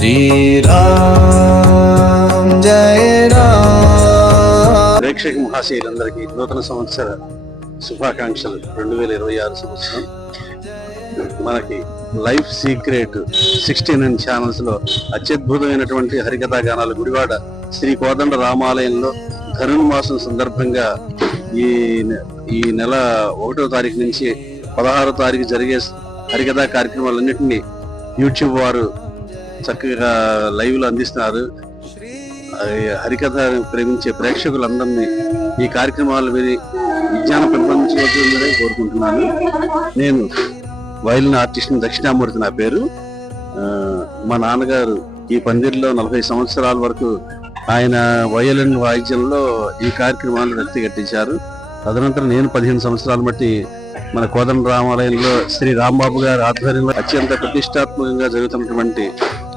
శ్రీరామ్ జయ రామ్. ప్రేక్షక మహాశయులందరికీ నూతన సంవత్సర శుభాకాంక్షలు. 2026 సంవత్సరం మనకి లైఫ్ సీక్రెట్ 69 ఛానల్స్ లో అత్యద్భుతమైనటువంటి హరికథా గానాలు గుడివాడ శ్రీ కోదండ రామాలయంలో ధనుర్మాసం సందర్భంగా ఈ నెల 1వ తారీఖు నుంచి 16వ తారీఖు జరిగే హరికథా కార్యక్రమాలన్నింటినీ యూట్యూబ్ వారు చక్కగా లైవ్ లో అందిస్తున్నారు. హరికథ ప్రేమించే ప్రేక్షకులందరినీ ఈ కార్యక్రమాలు విని విజ్ఞానం పెంపొందించవలసిందని కోరుకుంటున్నాను. నేను వయలిన్ ఆర్టిస్ట్ దక్షిణామూర్తి నా పేరు. మా నాన్నగారు ఈ పందిరిలో 40 సంవత్సరాల వరకు ఆయన వయలిన్ వాయిద్యంలో ఈ కార్యక్రమాలు రక్తి కట్టించారు. తదనంతరం నేను 15 సంవత్సరాల బట్టి మన కోదండ రామాలయంలో శ్రీ రాంబాబు గారి ఆధ్వర్యంలో అత్యంత ప్రతిష్టాత్మకంగా జరుగుతున్నటువంటి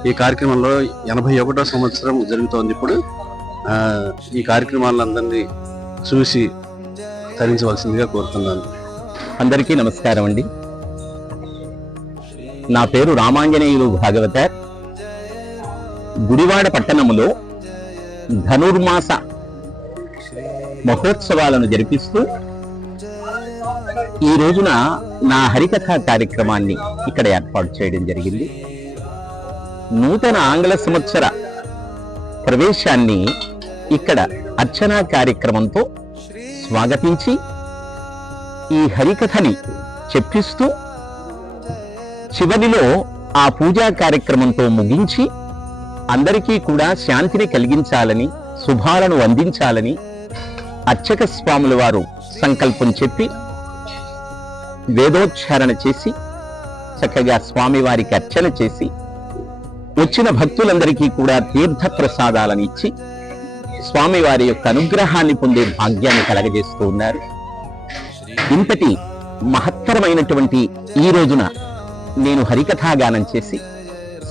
ఈ కార్యక్రమంలో 81వ సంవత్సరం జరుగుతోంది. ఇప్పుడు ఈ కార్యక్రమాలందరినీ చూసి తరించవలసిందిగా కోరుతున్నాను. అందరికీ నమస్కారం అండి. నా పేరు రామాంజనేయులు భాగవతర్. గుడివాడ పట్టణములో ధనుర్మాస మహోత్సవాలను జరిపిస్తూ ఈ రోజున నా హరికథ కార్యక్రమాన్ని ఇక్కడ ఏర్పాటు చేయడం జరిగింది. నూతన ఆంగ్ల సంవత్సర ప్రవేశాన్ని ఇక్కడ అర్చనా కార్యక్రమంతో స్వాగతించి ఈ హరికథని చెప్పిస్తూ చివరిలో ఆ పూజా కార్యక్రమంతో ముగించి అందరికీ కూడా శాంతిని కలిగించాలని, శుభాలను అందించాలని అర్చక స్వాముల వారు సంకల్పం చెప్పి వేదోచ్చారణ చేసి చక్కగా స్వామివారికి అర్చన చేసి వచ్చిన భక్తులందరికీ కూడా తీర్థ ప్రసాదాలను ఇచ్చి స్వామివారి యొక్క అనుగ్రహాన్ని పొందే భాగ్యాన్ని కలగజేస్తూ ఉన్నారు. ఇంతటి మహత్తరమైనటువంటి ఈ రోజున నేను హరికథాగానం చేసి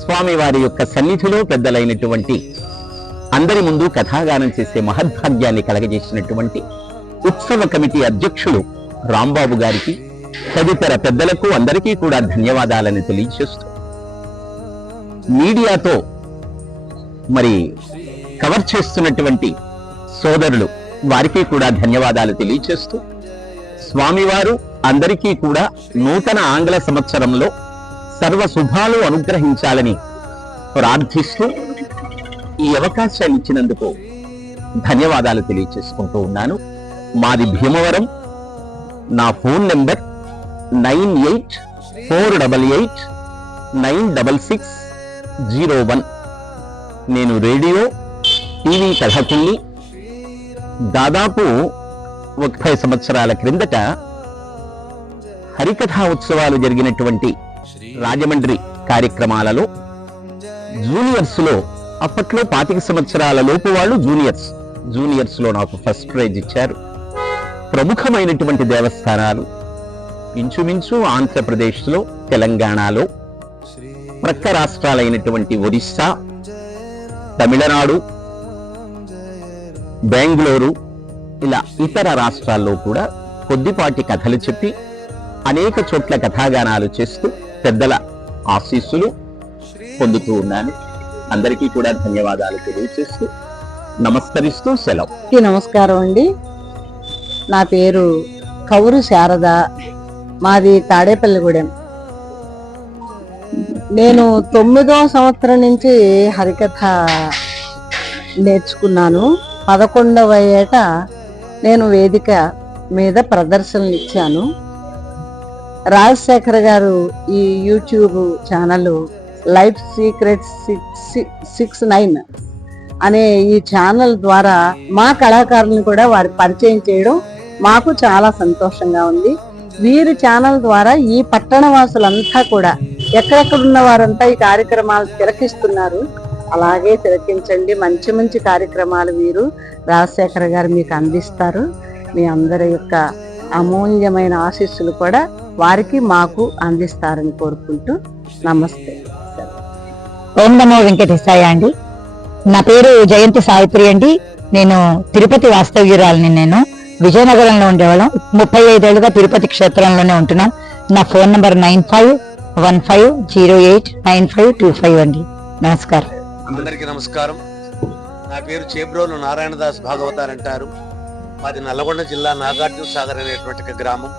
స్వామివారి యొక్క సన్నిధిలో పెద్దలైనటువంటి అందరి ముందు కథాగానం చేసే మహద్భాగ్యాన్ని కలగజేసినటువంటి ఉత్సవ కమిటీ అధ్యక్షులు రాంబాబు గారికి, తదితర పెద్దలకు అందరికీ కూడా ధన్యవాదాలను తెలియజేస్తూ, మీడియాతో మరి కవర్ చేస్తున్నటువంటి సోదరులు వారికి కూడా ధన్యవాదాలు తెలియజేస్తూ, స్వామివారు అందరికీ కూడా నూతన ఆంగ్ల సంవత్సరంలో సర్వ శుభాలు అనుగ్రహించాలని ప్రార్థిస్తూ ఈ అవకాశాన్ని ఇచ్చినందుకు ధన్యవాదాలు తెలియజేసుకుంటూ ఉన్నాను. మాది భీమవరం. నా ఫోన్ నెంబర్ 9848896601. నేను రేడియో, టీవీ కథకుల్ని. దాదాపు 30 సంవత్సరాల క్రిందట హరికథా ఉత్సవాలు జరిగినటువంటి రాజమండ్రి కార్యక్రమాలలో జూనియర్స్ లో, అప్పట్లో 25 సంవత్సరాల లోపు వాళ్ళు జూనియర్స్ లో నాకు ఫస్ట్ ప్రైజ్ ఇచ్చారు. ప్రముఖమైనటువంటి దేవస్థానాలు ఇంచుమించు ఆంధ్రప్రదేశ్లో, తెలంగాణలో, ప్రక్క రాష్ట్రాలైనటువంటి ఒరిస్సా, తమిళనాడు, బెంగళూరు, ఇలా ఇతర రాష్ట్రాల్లో కూడా కొద్దిపాటి కథలు చెప్పి అనేక చోట్ల కథాగానాలు చేస్తూ పెద్దల ఆశీస్సులు పొందుతూ ఉన్నాను. అందరికీ కూడా ధన్యవాదాలు తెలియజేస్తూ నమస్కరిస్తూ సెలవు. నమస్కారం అండి. నా పేరు కౌరు శారద. మాది తాడేపల్లిగూడెం. నేను 9వ సంవత్సరం నుంచి హరికథ నేర్చుకున్నాను. 11వ ఏట నేను వేదిక మీద ప్రదర్శనలు ఇచ్చాను. రాజశేఖర్ గారు ఈ యూట్యూబ్ ఛానల్ లైఫ్ సీక్రెట్ 69 అనే ఈ ఛానల్ ద్వారా మా కళాకారులను కూడా వారి పరిచయం చేయడం మాకు చాలా సంతోషంగా ఉంది. వీరి ఛానల్ ద్వారా ఈ పట్టణ వాసులంతా కూడా ఎక్కడెక్కడున్న వారంతా ఈ కార్యక్రమాలు తిలకిస్తున్నారు. అలాగే తిలకించండి. మంచి మంచి కార్యక్రమాలు వీరు రాజశేఖర్ గారు మీకు అందిస్తారు. మీ అందరి యొక్క అమూల్యమైన ఆశీస్సులు కూడా వారికి మాకు అందిస్తారని కోరుకుంటూ నమస్తే. ఓం నమో వెంకటేశాయ అండి. నా పేరు జయంతి సావిత్రి అండి. నేను తిరుపతి వాస్తవ్యురాలని. నేను విజయనగరంలో ఉండేవాళ్ళం. 35 ఏళ్ళుగా తిరుపతి క్షేత్రంలోనే ఉంటున్నాం. నా ఫోన్ నంబర్ 9515089525 అండి. నమస్కారం. అందరికీ నమస్కారం. నా పేరు చేబ్రోలు నారాయణదాస్ భాగవతార్ అంటారు. మాది నల్లగొండ జిల్లా నాగార్జున సాగర్ అనేటువంటి గ్రామం.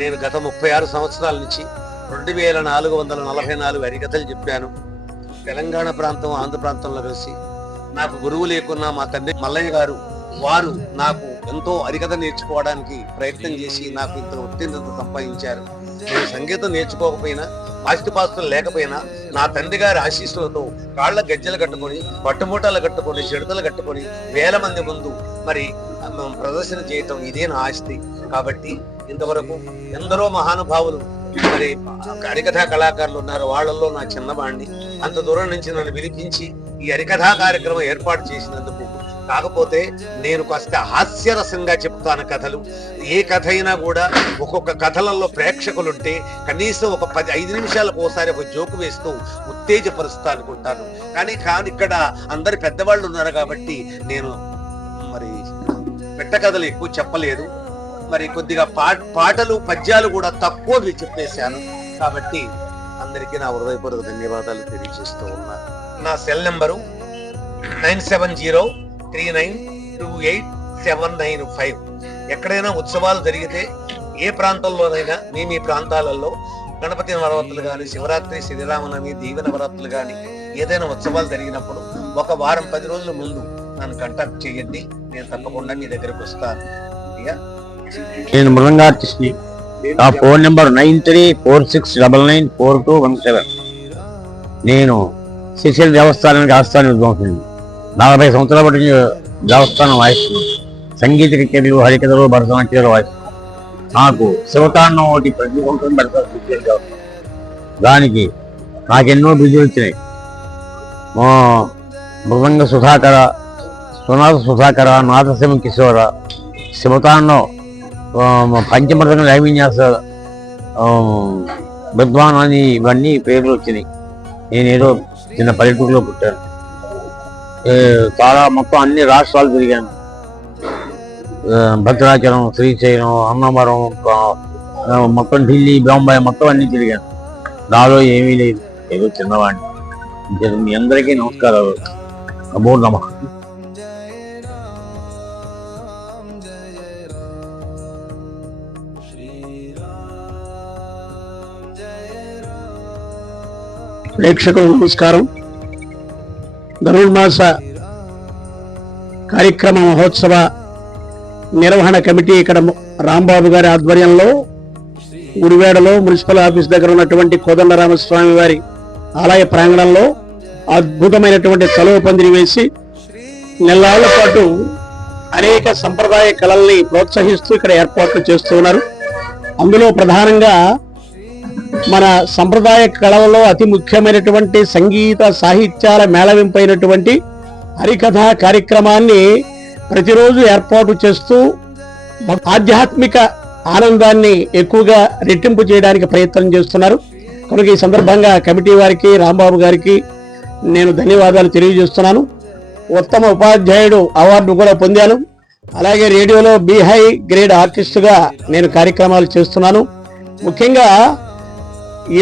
నేను గత 36 సంవత్సరాల నుంచి 2444 హరికథలు చెప్పాను. తెలంగాణ ప్రాంతం, ఆంధ్ర ప్రాంతంలో కలిసి నాకు గురువు లేకున్నా మా తండ్రి మల్లయ్య గారు వారు నాకు ఎంతో హరికథ నేర్చుకోవడానికి ప్రయత్నం చేసి నాకు ఇంత ఉత్తీర్ణత సంపాదించారు. నేను సంగీతం నేర్చుకోకపోయినా, ఆస్తిపాస్తులు లేకపోయినా నా తండ్రి గారి ఆశీస్సులతో కాళ్ళ గజ్జలు కట్టుకొని, పట్టుమూటలు కట్టుకొని, చెడుతలు కట్టుకొని వేల మంది ముందు మరి ప్రదర్శన చేయటం ఇదే నా ఆస్తి. కాబట్టి ఇంతవరకు ఎందరో మహానుభావులు మరి హరికథా కళాకారులు ఉన్నారు. వాళ్ళల్లో నా చిన్నవాడిని. అంత దూరం నుంచి నన్ను పిలిపించి ఈ హరికథా కార్యక్రమం ఏర్పాటు చేసినందుకు, కాకపోతే నేను కాస్త హాస్యరసంగా చెప్తాను కథలు. ఏ కథ అయినా కూడా ఒక్కొక్క కథలలో ప్రేక్షకులుంటే కనీసం ఒక 5 నిమిషాలకు ఒకసారి ఒక జోకు వేస్తూ ఉత్తేజపరుస్తా అనుకుంటాను. కానీ ఇక్కడ అందరు పెద్దవాళ్ళు ఉన్నారు కాబట్టి నేను మరి పెట్ట కథలు ఎక్కువ చెప్పలేదు. మరి కొద్దిగా పాటలు పద్యాలు కూడా తక్కువ చెప్పేశాను. కాబట్టి అందరికీ నా హృదయపూర్వక ధన్యవాదాలు తెలియజేస్తూ ఉన్నా. నా సెల్ నెంబరు 9703928795. ఎక్కడైనా ఉత్సవాలు జరిగితే ఏ ప్రాంతంలోనైనా మీ ప్రాంతాలలో గణపతి నవరాత్రులు కానీ, శివరాత్రి, శ్రీరామనవమి, దీవెన నవరాత్రులు కానీ ఏదైనా ఉత్సవాలు జరిగినప్పుడు ఒక వారం 10 రోజుల ముందు నన్ను కాంటాక్ట్ చేయండి. నేను తప్పకుండా మీ దగ్గరకు వస్తాను. నేను మృదంగా ఆర్టిస్ట్ని. ఆ ఫోన్ నెంబర్ 9346994217. నేను శ్రీశైలం దేవస్థానానికి ఆస్థాన విద్వాంసుని. 40 సంవత్సరాల బట్టి దేవస్థానం వాయిస్తున్నాను. సంగీత కచేరీలు, హరికథలు, భరతనాట్యాలు వాయిస్తున్నాను. నాకు శివతాండం ఒకటి ప్రతి సంవత్సరం పెడతాను. దానికి నాకెన్నో బిజీలు వచ్చినాయి. మృదంగ సుధాకర, సునాద సుధాకర, నాదశివ కిశోర, శివతాండం, పంచమృతంగ నైవిన్యాస విద్వాన్ అని ఇవన్నీ పేర్లు వచ్చినాయి. నేనేదో చిన్న పల్లెటూరులో పుట్టాను. చాలా మొత్తం అన్ని రాష్ట్రాలు తిరిగాను. భద్రాచలం, శ్రీశైలం, అన్నవరం, మొత్తం ఢిల్లీ, బొంబాయి మొత్తం అన్ని తిరిగాను. నాలో ఏమీ లేదు, ఏదో చిన్నవాడిని. మీ అందరికీ నమస్కారాలు. నమో నమః. ప్రేక్షకులకు నమస్కారం. ధనుర్మాస కార్యక్రమ మహోత్సవ నిర్వహణ కమిటీ ఇక్కడ రాంబాబు గారి ఆధ్వర్యంలో గుడివేడలో మున్సిపల్ ఆఫీస్ దగ్గర ఉన్నటువంటి కోదండరామస్వామి వారి ఆలయ ప్రాంగణంలో అద్భుతమైనటువంటి చలువ పందిరి వేసి నెలల పాటు అనేక సంప్రదాయ కళల్ని ప్రోత్సహిస్తూ ఇక్కడ ఏర్పాట్లు చేస్తూ ఉన్నారు. అందులో ప్రధానంగా మన సంప్రదాయ కళలలో అతి ముఖ్యమైనటువంటి సంగీత సాహిత్యాల మేళవింపైనటువంటి హరికథా కార్యక్రమాన్ని ప్రతిరోజు ఏర్పాటు చేస్తూ ఆధ్యాత్మిక ఆనందాన్ని ఎక్కువగా రెట్టింపు చేయడానికి ప్రయత్నం చేస్తున్నారు. కనుక ఈ సందర్భంగా కమిటీ వారికి, రాంబాబు గారికి నేను ధన్యవాదాలు తెలియజేస్తున్నాను. ఉత్తమ ఉపాధ్యాయుడు అవార్డు కూడా పొందాను. అలాగే రేడియోలో బి హై గ్రేడ్ ఆర్టిస్టుగా నేను కార్యక్రమాలు చేస్తున్నాను. ముఖ్యంగా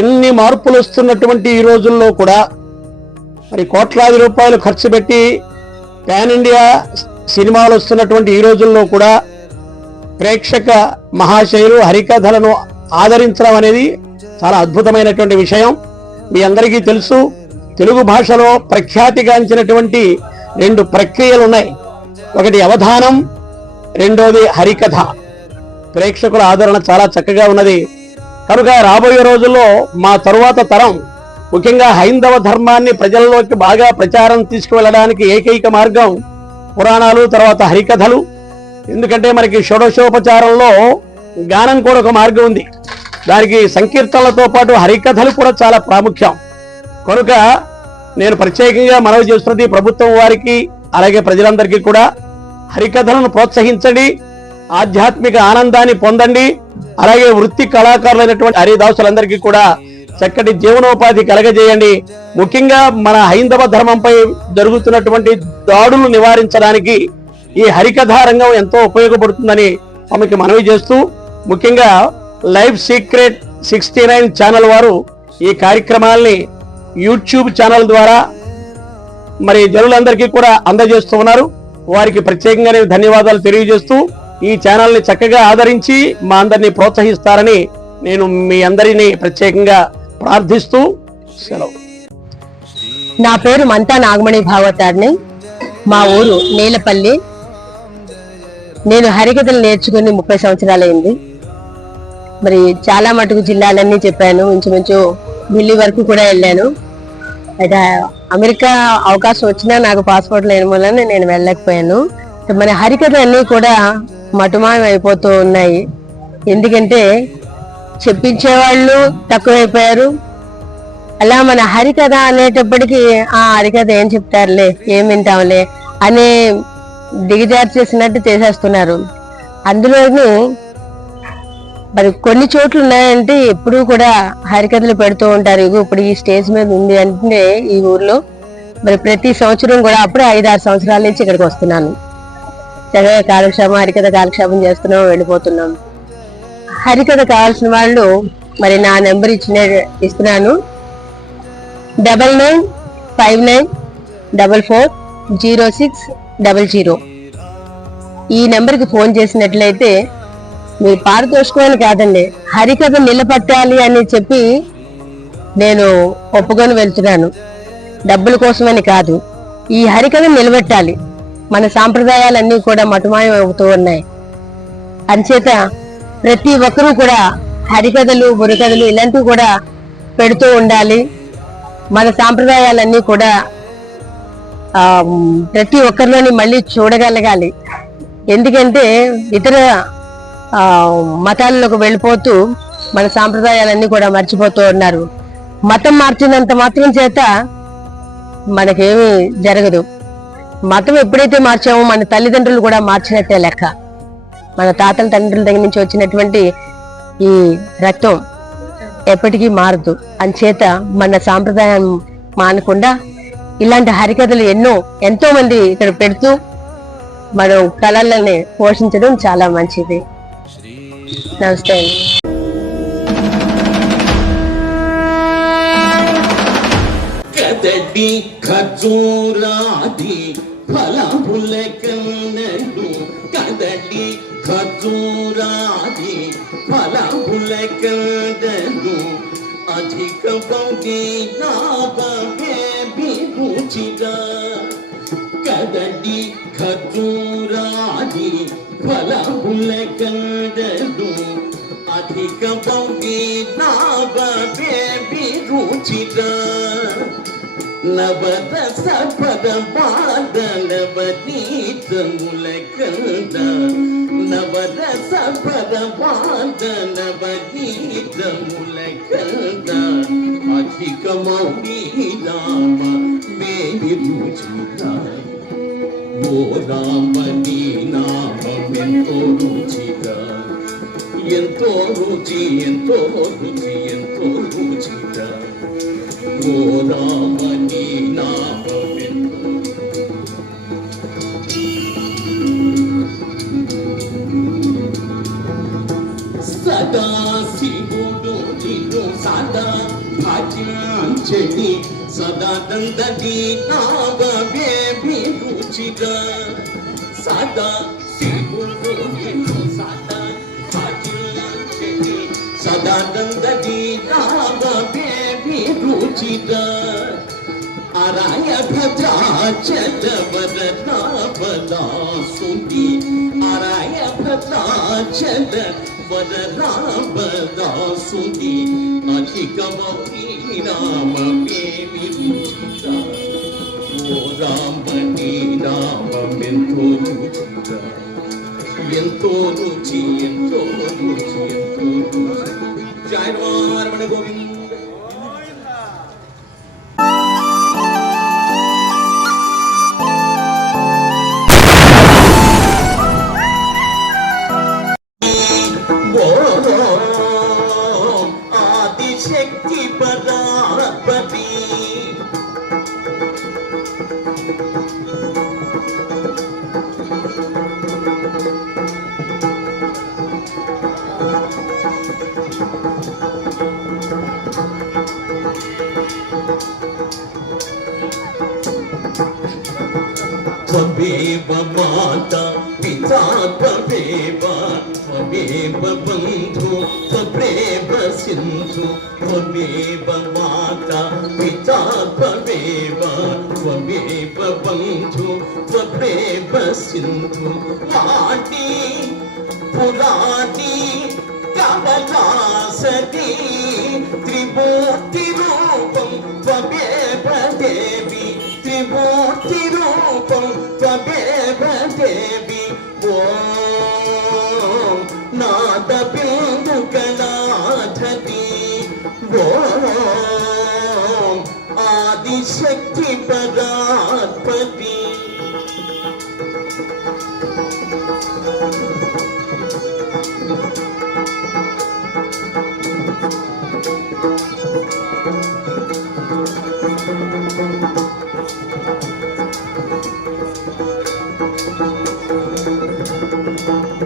ఎన్ని మార్పులు వస్తున్నటువంటి ఈ రోజుల్లో కూడా మరి కోట్లాది రూపాయలు ఖర్చు పెట్టి పాన్ ఇండియా సినిమాలు వస్తున్నటువంటి ఈ రోజుల్లో కూడా ప్రేక్షక మహాశయులు హరికథలను ఆదరించడం అనేది చాలా అద్భుతమైనటువంటి విషయం. మీ అందరికీ తెలుసు, తెలుగు భాషలో ప్రఖ్యాతిగాంచినటువంటి 2 ప్రక్రియలు ఉన్నాయి. ఒకటి అవధానం, రెండోది హరికథ. ప్రేక్షకుల ఆదరణ చాలా చక్కగా ఉన్నది. కనుక రాబోయే రోజుల్లో మా తరువాత తరం ముఖ్యంగా హైందవ ధర్మాన్ని ప్రజల్లోకి బాగా ప్రచారం తీసుకువెళ్ళడానికి ఏకైక మార్గం పురాణాలు, తర్వాత హరికథలు. ఎందుకంటే మనకి షోడశోపచారంలో గానం కూడా ఒక మార్గం ఉంది. దానికి సంకీర్తనలతో పాటు హరికథలు కూడా చాలా ప్రాముఖ్యం. కనుక నేను ప్రత్యేకంగా మనవి చేస్తున్నది ప్రభుత్వం వారికి, అలాగే ప్రజలందరికీ కూడా హరికథలను ప్రోత్సహించండి, ఆధ్యాత్మిక ఆనందాన్ని పొందండి. అలాగే వృత్తి కళాకారులైనటువంటి హరిదాసులందరికీ కూడా చక్కటి జీవనోపాధి కలగజేయండి. ముఖ్యంగా మన హైందవ ధర్మంపై జరుగుతున్నటువంటి దాడులు నివారించడానికి ఈ హరికథా రంగం ఎంతో ఉపయోగపడుతుందని ఆమెకి మనవి చేస్తూ, ముఖ్యంగా లైఫ్ సీక్రెట్ 69 ఛానల్ వారు ఈ కార్యక్రమాల్ని యూట్యూబ్ ఛానల్ ద్వారా మరి జనులందరికీ కూడా అందజేస్తూ ఉన్నారు. వారికి ప్రత్యేకంగా నేను ధన్యవాదాలు తెలియజేస్తూ ఈ ఛానల్ని చక్కగా ఆదరించి మా అందరినీ ప్రోత్సహిస్తారని నేను మీ అందరినీ ప్రత్యేకంగా ప్రార్థిస్తూ సెలవు. నా పేరు మంతా నాగమణి భాగవతారిని. మా ఊరు నేలపల్లి. నేను హరికథలు నేర్చుకుని 30 సంవత్సరాలైంది. మరి చాలా మటుకు జిల్లాలన్నీ చెప్పాను, ఇంచుమించు ఢిల్లీ వరకు కూడా వెళ్ళాను. అయితే అమెరికా అవకాశం వచ్చినా నాకు పాస్పోర్ట్ లేని వల్ల నేను వెళ్ళలేకపోయాను. మన హరికథ అన్నీ కూడా మటుమాయం అయిపోతూ ఉన్నాయి. ఎందుకంటే చెప్పించేవాళ్ళు తక్కువైపోయారు. అలా మన హరికథ అనేటప్పటికీ ఆ హరికథ ఏం చెప్తారులే, ఏం వింటాంలే అనే దిగజారు చేసినట్టు చేసేస్తున్నారు. అందులోనూ మరి కొన్ని చోట్ల ఉన్నాయంటే ఎప్పుడూ కూడా హరికథలు పెడుతూ ఉంటారు. ఇప్పుడు ఈ స్టేజ్ మీద ఉంది అంటే ఈ ఊర్లో మరి ప్రతి సంవత్సరం కూడా అప్పుడే 5-6 సంవత్సరాల నుంచి ఇక్కడికి వస్తున్నాను. చక్కగా కాలక్షేపం, హరికథ కాలక్షేపం చేస్తున్నాం, వెళ్ళిపోతున్నాం. హరికథ కావాల్సిన వాళ్ళు మరి నా నెంబర్ ఇస్తున్నాను. 9959440600. ఈ నెంబర్కి ఫోన్ చేసినట్లయితే మీ పారితోషికమని కాదండి, హరికథ నిలబెట్టాలి అని చెప్పి నేను ఒప్పుకొని వెళ్తున్నాను. డబ్బుల కోసమని కాదు, ఈ హరికథ నిలబెట్టాలి. మన సాంప్రదాయాలన్నీ కూడా మటుమాయం అవుతూ ఉన్నాయి. అంచేత ప్రతి ఒక్కరూ కూడా హరికథలు, బుర్రకథలు ఇలాంటివి కూడా పెడుతూ ఉండాలి. మన సాంప్రదాయాలన్నీ కూడా ప్రతి ఒక్కరిలోని మళ్ళీ చూడగలగాలి. ఎందుకంటే ఇతర మతాల్లోకి వెళ్ళిపోతూ మన సాంప్రదాయాలన్నీ కూడా మర్చిపోతూ ఉన్నారు. మతం మార్చినంత మాత్రం చేత మనకేమీ జరగదు. మతం ఎప్పుడైతే మార్చామో మన తల్లిదండ్రులు కూడా మార్చినట్టే లెక్క. మన తాతల తండ్రుల దగ్గర నుంచి వచ్చినటువంటి ఈ రక్తం ఎప్పటికీ మారదు. అంచేత మన సాంప్రదాయం మానకుండా ఇలాంటి హరికథలు ఎంతో మంది ఇక్కడ పెడుతూ మనం కళలని పోషించడం చాలా మంచిది. నమస్తే. కదడి ఖజూరాది ఫలముల కన్నడు, కదడి ఖజూరాది ఫలముల కన్నడు, అధిక భౌతి నాభే విభూచిగా. కదడి ఖజూరాది ఫలముల కన్నడు, అధిక భౌతి నాభే విభూచిగా. నవరస పద బాధ నవనీతముల కంద, నవరస పద బాధ నవనీతముల కంద, అధిక మౌని రామ మేని రుచిత. ఓ రామ నీ నామెంతో రుచిత, ఎంతో రుచి, ఎంతో రుచి, ఎంతో రుచిత. ఓ రామ నీ నామెంతో. సదా శివుడు నిన్ను సదా భాగ్యాంచని, సదా దందటి నావే విరుచిగా. సదా శివుడు నిన్ను సదా భాగ్యాంచని, సదా దందటి నావే విరుచిగా. అరాయ భద్రాచల వరరామదాసుని, అరాయ భద్రాచల వరరామదాసుని, అధిక మౌని రామ మేమి రుచిత. ఓ రామ నీ నామెంతో రుచిత, ఎంతో రుచి, ఎంతో రుచి, ఎంతో రుచి. జయ రమణ గోవింద. ఆదిశక్తి పరాపతి, త్వమేవ మాతా పితా త్వమేవ త్వమేవ బంధు త్వమేవ సింధు త్వమేవ మాతా పితా త్వమేవ త్వమేవ బంధు త్వమేవ సింధు వాటి పురాటి కమలాసతి త్రిమూర్తి రూపం త్వమేవ దేవి త్రిమూర్తి రూపం త్వమేవ దేవి ఓం నాద బిందు కళాధతి ఓం ఆదిశక్తి పరాత్పతి.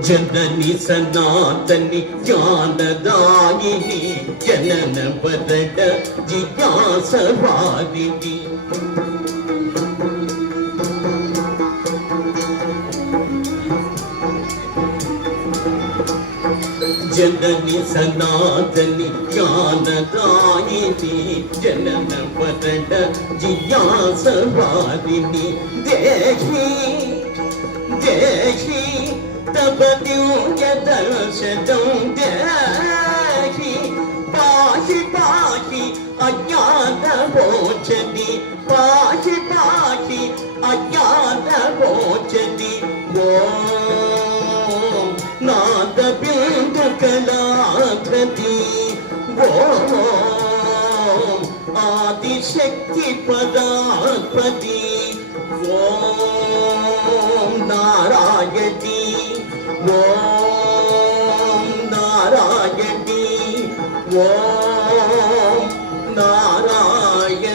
జనని సనాతని జ్ఞానదాయిని జనన వరద జిజ్ఞాసవాదిని జనని సనాతని జ్ఞానదాయిని జనన వరద జిజ్ఞాసవాదిని దేహి దేహి తవ దివ్య దర్శనం దేహి పాహి పాహి అజ్ఞాన మోచని పాహి పాహి అజ్ఞాన మోచని ఓం నాద బిందు కళాధతి ఓం ఆదిశక్తి పరాత్పతి ఓం నారాయణి ఓం నారాయణి ఓం నారాయణి.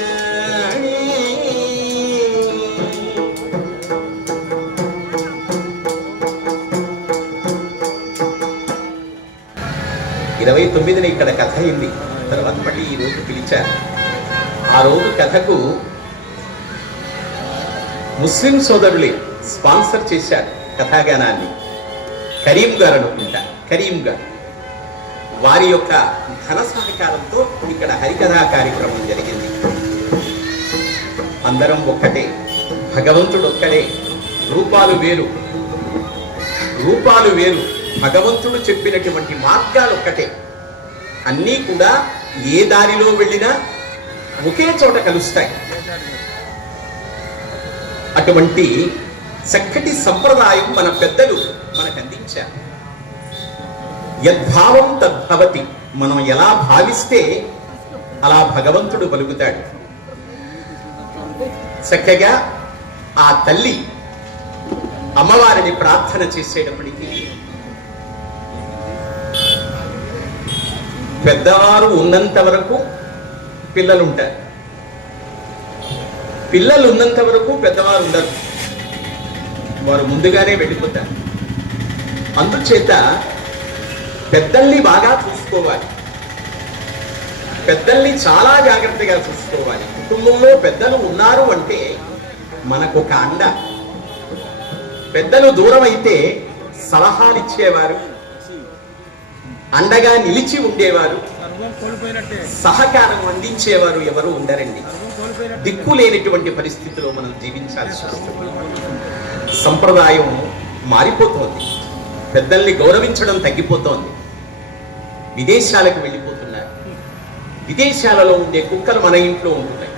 29న ఇక్కడ కథ అయింది. తర్వాత మళ్ళీ ఈ రోజు పిలిచారు. ఆ రోజు కథకు ముస్లిం సోదరులే స్పాన్సర్ చేశారు కథాగానాన్ని. కరీం గారు అనుకుంటా, కరీం గారు వారి యొక్క ధన సహకారంతో ఇక్కడ హరికథా కార్యక్రమం జరిగింది. అందరం ఒక్కటే, భగవంతుడు ఒక్కడే, రూపాలు వేరు, రూపాలు వేరు, భగవంతుడు చెప్పినటువంటి మార్గాలు ఒక్కటే. అన్నీ కూడా ఏ దారిలో వెళ్ళినా ఒకే చోట కలుస్తాయి. అటువంటి చక్కటి సంప్రదాయం మన పెద్దలు మనకు అందించారు. యద్భావం తద్భవతి. మనం ఎలా భావిస్తే అలా భగవంతుడు పలుకుతాడు. చక్కగా ఆ తల్లి అమ్మవారిని ప్రార్థన చేసేటప్పటికీ పెద్దవారు ఉన్నంత వరకు పిల్లలు ఉంటారు, పిల్లలు ఉన్నంత వరకు పెద్దవారు ఉండరు, వారు ముందుగానే వెళ్ళిపోతారు. అందుచేత పెద్దల్ని బాగా చూసుకోవాలి, పెద్దల్ని చాలా జాగ్రత్తగా చూసుకోవాలి. కుటుంబంలో పెద్దలు ఉన్నారు అంటే మనకు ఒక అండ. పెద్దలు దూరం అయితే సలహాలు ఇచ్చేవారు, అండగా నిలిచి ఉండేవారు, సహకారం అందించేవారు ఎవరు ఉండరండి. దిక్కు లేనటువంటి పరిస్థితిలో మనం జీవించాల్సి వస్తుంది. సంప్రదాయం మారిపోతోంది, పెద్దల్ని గౌరవించడం తగ్గిపోతోంది. విదేశాలకు వెళ్ళిపోతున్నారు. విదేశాలలో ఉండే కుక్కలు మన ఇంట్లో ఉంటున్నాయి.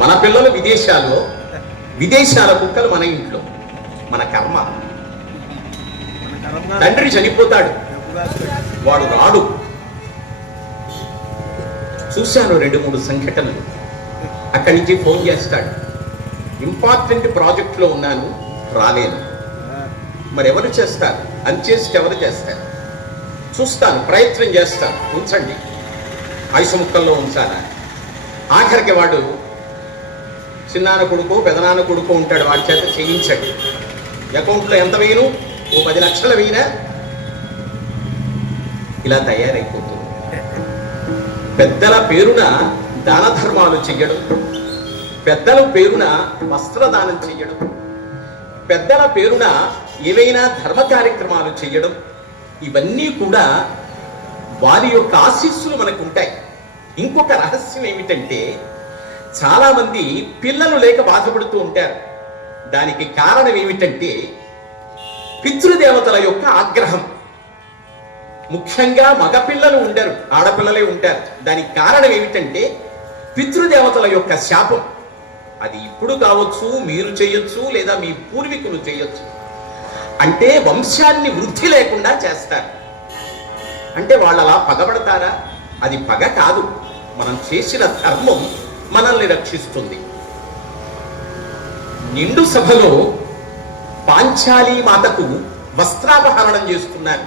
మన పిల్లలు విదేశాల్లో, విదేశాల కుక్కలు మన ఇంట్లో. మన కర్మ. తండ్రి చనిపోతాడు, వాడు రాడు. చూశాను 2-3 సంఘటనలు. అక్కడి నుంచి ఫోన్ చేస్తాడు, ఇంపార్టెంట్ ప్రాజెక్ట్లో ఉన్నాను, రాలేను. మరి ఎవరు చేస్తారు? అంచేసి ఎవరు చేస్తారు? చూస్తాను, ప్రయత్నం చేస్తాను, ఉంచండి, ఐసు ముక్కల్లో ఉంచాలా. ఆఖరికి వాడు చిన్నాన్న కొడుకు పెదనాన్న కొడుకు ఉంటాడు, వాడి చేత చేయించండి. అకౌంట్లో ఎంత వేయను? ఓ 10 లక్షలు వేయినా. ఇలా తయారైపోతుంది. పెద్దల పేరున దాన ధర్మాలు చెయ్యడం, పెద్దల పేరున వస్త్రదానం చెయ్యడం, పెద్దల పేరున ఏవైనా ధర్మ కార్యక్రమాలు చెయ్యడం, ఇవన్నీ కూడా వారి యొక్క ఆశీస్సులు మనకు ఉంటాయి. ఇంకొక రహస్యం ఏమిటంటే, చాలా మంది పిల్లలు లేక బాధపడుతూ ఉంటారు. దానికి కారణం ఏమిటంటే పితృదేవతల యొక్క ఆగ్రహం. ముఖ్యంగా మగపిల్లలు ఉండరు, ఆడపిల్లలే ఉంటారు. దానికి కారణం ఏమిటంటే పితృదేవతల యొక్క శాపం. అది ఇప్పుడు కావచ్చు, మీరు చేయొచ్చు, లేదా మీ పూర్వీకులు చేయొచ్చు. అంటే వంశాన్ని వృద్ధి లేకుండా చేస్తారు. అంటే వాళ్ళు అలా పగబడతారా? అది పగ కాదు, మనం చేసిన ధర్మం మనల్ని రక్షిస్తుంది. నిండు సభలో పాంచాలి మాతకు వస్త్రాపహరణం చేస్తున్నారు.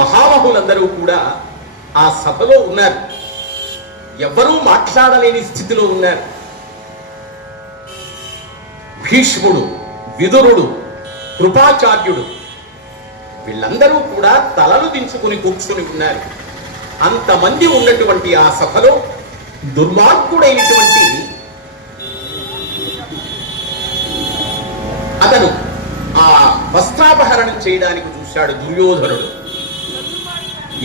మహామహులందరూ కూడా ఆ సభలో ఉన్నారు. ఎవరూ మాట్లాడలేని స్థితిలో ఉన్నారు. భీష్ముడు, విదురుడు, కృపాచార్యుడు వీళ్ళందరూ కూడా తలలు దించుకుని కూర్చుని ఉన్నారు. అంతమంది ఉన్నటువంటి ఆ సభలో దుర్మార్గుడైనటువంటి అతను ఆ వస్త్రాపహరణం చేయడానికి చూశాడు దుర్యోధనుడు.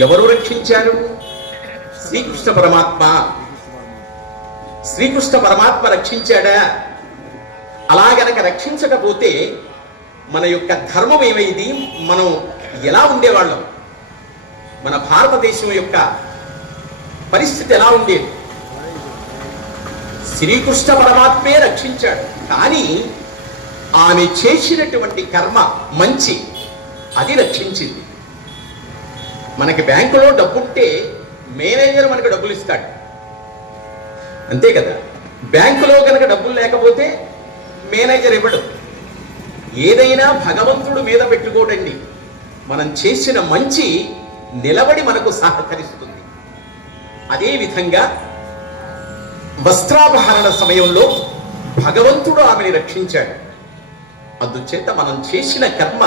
ఎవరు రక్షించారు? శ్రీకృష్ణ పరమాత్మ. శ్రీకృష్ణ పరమాత్మ రక్షించాడా? అలా గనక రక్షించకపోతే మన యొక్క ధర్మం ఏమైంది? మనం ఎలా ఉండేవాళ్ళం? మన భారతదేశం యొక్క పరిస్థితి ఎలా ఉండేది? శ్రీకృష్ణ పరమాత్మే రక్షించాడు, కానీ ఆమె చేసినటువంటి కర్మ మంచి, అది రక్షించింది. మనకి బ్యాంకులో డబ్బుంటే మేనేజర్ మనకు డబ్బులు ఇస్తాడు, అంతే కదా. బ్యాంకులో కనుక డబ్బులు లేకపోతే మేనేజర్ ఇవ్వడు. ఏదైనా భగవంతుడు మీద పెట్టుకోడండి. మనం చేసిన మంచి నిలబడి మనకు సహకరిస్తుంది. అదేవిధంగా వస్త్రాపహరణ సమయంలో భగవంతుడు ఆమెని రక్షించాడు. అందుచేత మనం చేసిన కర్మ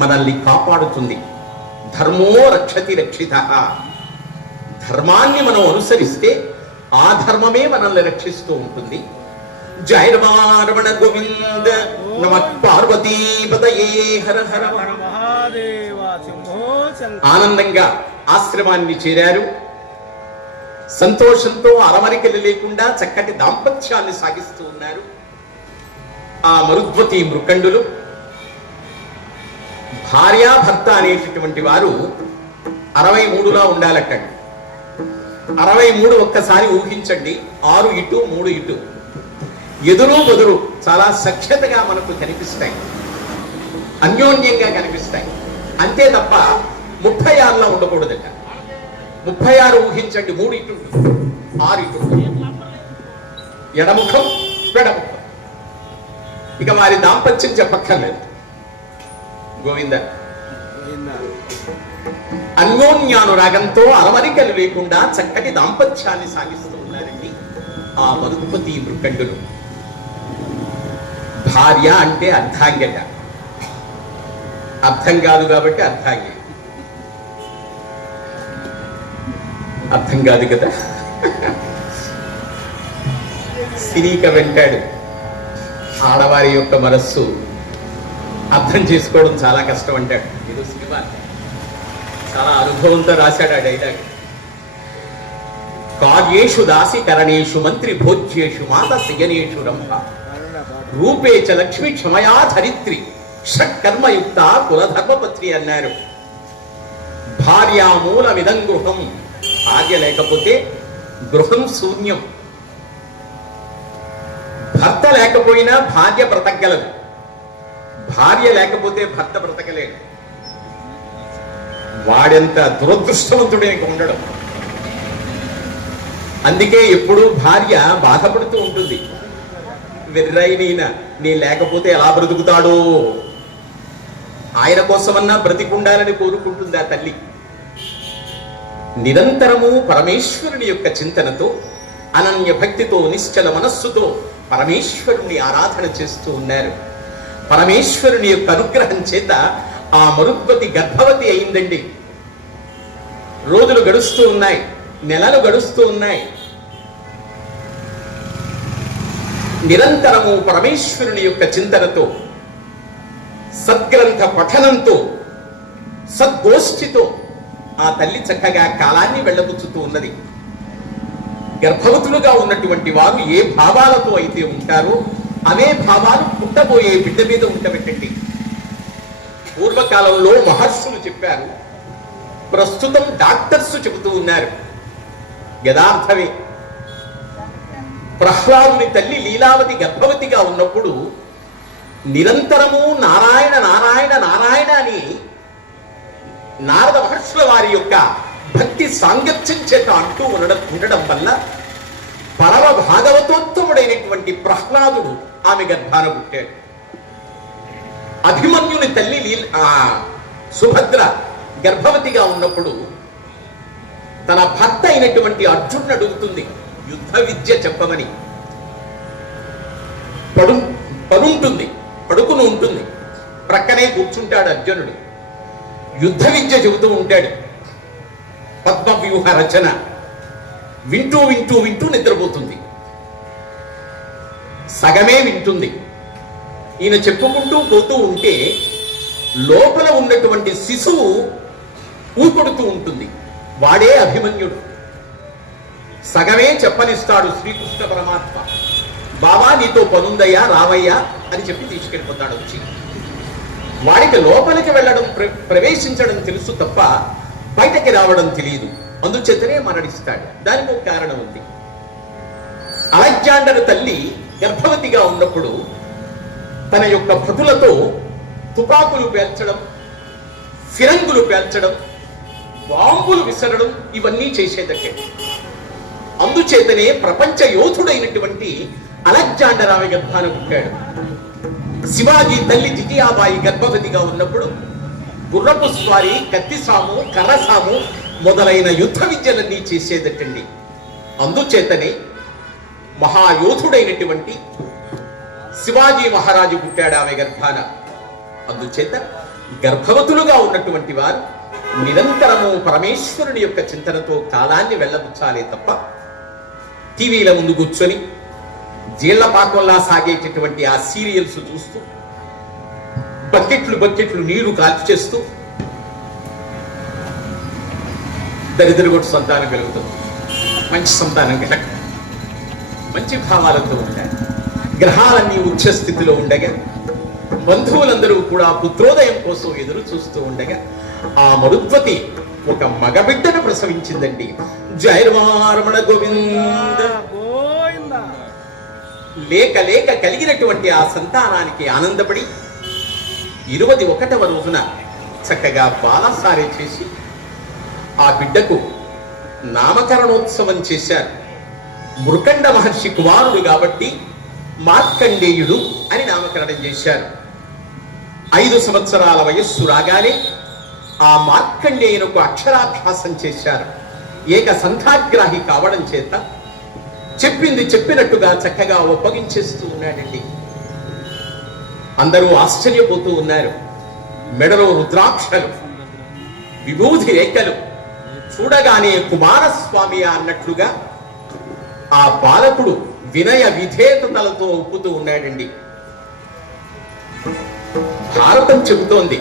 మనల్ని కాపాడుతుంది. ధర్మో రక్షతి రక్షిత. ధర్మాన్ని మనం అనుసరిస్తే ఆ ధర్మమే మనల్ని రక్షిస్తూ ఉంటుంది. జయ రమణ గోవింద నమ పార్వతీపతయే హర హర మహాదేవ. ఆనందంగా ఆశ్రమాన్ని చేరారు. సంతోషంతో అరమరికలు లేకుండా చక్కటి దాంపత్యాన్ని సాగిస్తూ ఉన్నారు ఆ మరుద్వతి మృకండులు. భార్యాభర్త అనేటటువంటి వారు 63లా ఉండాలటండి. 63 ఒక్కసారి ఊహించండి. 6 ఇటు 3 ఇటు, ఎదురు బదురు చాలా సఖ్యతగా మనకు కనిపిస్తాయి, అన్యోన్యంగా కనిపిస్తాయి. అంతే తప్ప 36లా ఉండకూడదట. 36 ఊహించండి. 3 ఇటు 6 ఇటు, ఎడముఖం పెడముఖం. ఇక వారి దాంపత్యం చెప్పక్కర్లేదు. గోవింద. అన్యోన్యానురాగంతో అరమరికలు లేకుండా చక్కటి దాంపత్యాన్ని సాగిస్తూ ఉన్నారండి ఆ మరుద్వతి మృకండులు. భార్య అంటే అర్ధాంగట. అర్థం కాదు కాబట్టి అర్ధాంగి. అర్థం కాదు కదా. సిరీక వెంటాడు. ఆడవారి యొక్క మనస్సు అర్థం చేసుకోవడం చాలా కష్టం అంటాడు. ఏదో సినిమా చాలా అనుభవంతో రాశాడు ఆ డైలాగ్. కార్యేషు దాసి కరణేషు మంత్రి భోజ్యేషు మాత శయనేషు రంభ రూపే చ లక్ష్మి క్షమయా ధరిత్రి షట్కర్మయుక్త కులధర్మపత్రి అన్నారు. భార్యామూలమిదం గృహం. భార్య లేకపోతే గృహం శూన్యం. భర్త లేకపోయినా భార్య బ్రతకగలదు, భార్య లేకపోతే భర్త బ్రతకలేడు. వాడెంత దురదృష్టవంతుడే ఉండడం. అందుకే ఎప్పుడూ భార్య బాధపడుతూ ఉంటుంది. వెర్రైన నీ లేకపోతే ఎలా బ్రతుకుతాడో, ఆయన కోసమన్నా బ్రతికుండాలని కోరుకుంటుంది ఆ తల్లి. నిరంతరము పరమేశ్వరుని యొక్క చింతనతో, అనన్య భక్తితో, నిశ్చల మనస్సుతో పరమేశ్వరుని ఆరాధన చేస్తూ ఉన్నారు. పరమేశ్వరుని యొక్క అనుగ్రహం చేత ఆ మరుద్వతి గర్భవతి అయిందండి. రోజులు గడుస్తూ ఉన్నాయి, నెలలు గడుస్తూ ఉన్నాయి. నిరంతరము పరమేశ్వరుని యొక్క చింతనతో, సద్గ్రంథ పఠనంతో, సద్గోష్ఠితో ఆ తల్లి చక్కగా కాలాన్ని వెళ్ళబుచ్చుతూ ఉన్నది. గర్భవతులుగా ఉన్నటువంటి వారు ఏ భావాలతో అయితే ఉంటారో అవే భావాలు పుట్టబోయే బిడ్డ మీద ఉండబెట్టండి. పూర్వకాలంలో మహర్షులు చెప్పారు, ప్రస్తుతం డాక్టర్స్ చెబుతూ ఉన్నారు. యథార్థమే. ప్రహ్లాదుని తల్లి లీలావతి గర్భవతిగా ఉన్నప్పుడు నిరంతరము నారాయణ నారాయణ నారాయణ అని నారద మహర్షుల వారి యొక్క భక్తి సాంగత్యం చేత అంటూ ఉండడం వల్ల పరమ భాగవతోత్తముడైనటువంటి ప్రహ్లాదుడు ఆమె గర్భాన పుట్టాడు. అభిమన్యుని తల్లి సుభద్ర గర్భవతిగా ఉన్నప్పుడు తన భర్త అయినటువంటి అర్జునుడు అడుగుతుంది, యుద్ధ విద్య చెప్పమని. పడుకుని ఉంటుంది, ప్రక్కనే కూర్చుంటాడు అర్జునుడు. యుద్ధ విద్య చెబుతూ ఉంటాడు, పద్మవ్యూహ రచన. వింటూ వింటూ వింటూ నిద్రపోతుంది. సగమే వింటుంది. ఈయన చెప్పుకుంటూ పోతూ ఉంటే లోపల ఉన్నటువంటి శిశువు ఊపడుతూ ఉంటుంది. వాడే అభిమన్యుడు. సగమే చెప్పనిస్తాడు శ్రీకృష్ణ పరమాత్మ. బాబా నీతో పనుందయ్యా, రావయ్యా అని చెప్పి తీసుకెళ్ళిపోతాడు వచ్చి. వాడికి లోపలికి వెళ్ళడం, ప్రవేశించడం తెలుసు తప్ప బయటకి రావడం తెలియదు. అందుచేతనే మరణిస్తాడు. దానికి ఒక కారణం ఉంది. అలెగ్జాండర్ తల్లి గర్భవతిగా ఉన్నప్పుడు తన యొక్క భటులతో తుపాకులు పేల్చడం, ఫిరంగులు పేల్చడం, బాంబులు విసరడం ఇవన్నీ చేసేదక్కే. అందుచేతనే ప్రపంచ యోధుడైనటువంటి అలెగ్జాండర్ ఆమె గర్భాన పుట్టాడు. శివాజీ తల్లి జిజియాబాయి గర్భవతిగా ఉన్నప్పుడు గుర్రపు స్వారీ, కత్తిసాము, కర్రసాము మొదలైన యుద్ధ విద్యలన్నీ చేసేదటండి. అందుచేతనే మహాయోధుడైనటువంటి శివాజీ మహారాజు పుట్టాడు ఆమె గర్భాన. అందుచేత గర్భవతులుగా ఉన్నటువంటి వారు నిరంతరము పరమేశ్వరుని యొక్క చింతనతో కాలాన్ని వెళ్ళబుచ్చాలే తప్ప టీవీల ముందు కూర్చొని జీళ్లపాకంలా సాగేటటువంటి ఆ సీరియల్స్ చూస్తూ బకెట్లు నీరు కాల్చి చేస్తూ దరిద్రగొట్టు సంతానం కలుగుతుంది. మంచి సంతానం కలగ, మంచి భావాలతో ఉంటాయి. గ్రహాలన్నీ ఉచ్చ స్థితిలో ఉండగా, బంధువులందరూ కూడా పుత్రోదయం కోసం ఎదురు చూస్తూ ఉండగా ఆ మరుద్వతి ఒక మగబిడ్డను ప్రసవించిందండి. జయరమణ గోవింద. లేక లేక కలిగినటువంటి ఆ సంతానానికి ఆనందపడి 21వ రోజున చక్కగా బాలసారే చేసి ఆ బిడ్డకు నామకరణోత్సవం చేశారు. మృకండ మహర్షి కుమారుడు కాబట్టి మార్కండేయుడు అని నామకరణం చేశారు. 5 సంవత్సరాల వయస్సు రాగానే ఆ మార్కండేయునకు అక్షరాభ్యాసం చేశారు. ఏక సంఘాగ్రాహి కావడం చేత చెప్పింది చెప్పినట్టుగా చక్కగా ఒప్పగించేస్తూ ఉన్నాడండి. అందరూ ఆశ్చర్యపోతూ ఉన్నారు. మెడలో రుద్రాక్షలు, విభూతి రేఖలు, చూడగానే కుమారస్వామి అన్నట్లుగా ఆ బాలకుడు వినయ విధేయతలతో ఒప్పుతూ ఉన్నాడండి. భారతం చెబుతోంది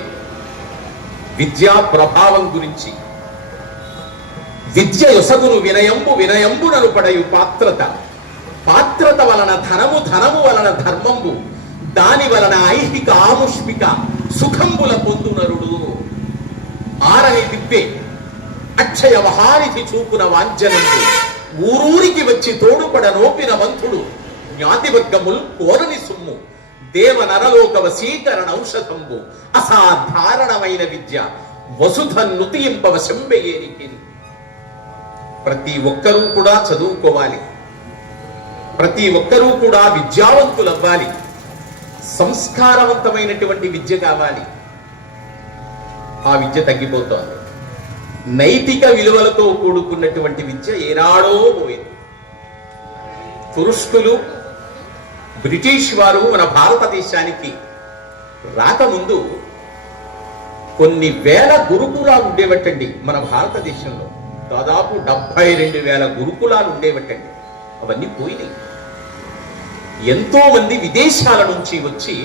విద్యా ప్రభావం గురించి. విద్య యొసగును వినయంబు, వినయంబునను పడయు పాత్రత, పాత్రత వలన ధనము, ధనము వలన ధర్మంబు, దాని వలన ఐహిక ఆముష్మిక సుఖంబుల పొందునరుడు. ఆరని తిప్పే అక్షయ మహానిధి చూపున వాంఛనంబు, ఊరూరికి వచ్చి తోడుపడ నోపిన మంతుడు, జ్ఞాతివర్గముల్ కోరని సుమ్ము, దేవ నరలోక వశీకరణ ఔషధంబు, అసాధారణమైన విద్య వసుధ నుతింపవ శంబయేరికి. ప్రతి ఒక్కరూ కూడా చదువుకోవాలి. ప్రతి ఒక్కరూ కూడా విద్యావంతులవ్వాలి. సంస్కారవంతమైనటువంటి విద్య కావాలి. ఆ విద్య తగ్గిపోతోంది. నైతిక విలువలతో కూడుకున్నటువంటి విద్య ఏనాడో పోయింది. తురుష్కులు, బ్రిటిష్ వారు మన భారతదేశానికి రాకముందు కొన్ని వేల గురుకులాలు ఉండేవటండి. మన భారతదేశంలో దాదాపు 72,000 గురుకులాలు ఉండేవటండి. అవన్నీ పోయినాయి. ఎంతో మంది విదేశాల నుంచి వచ్చి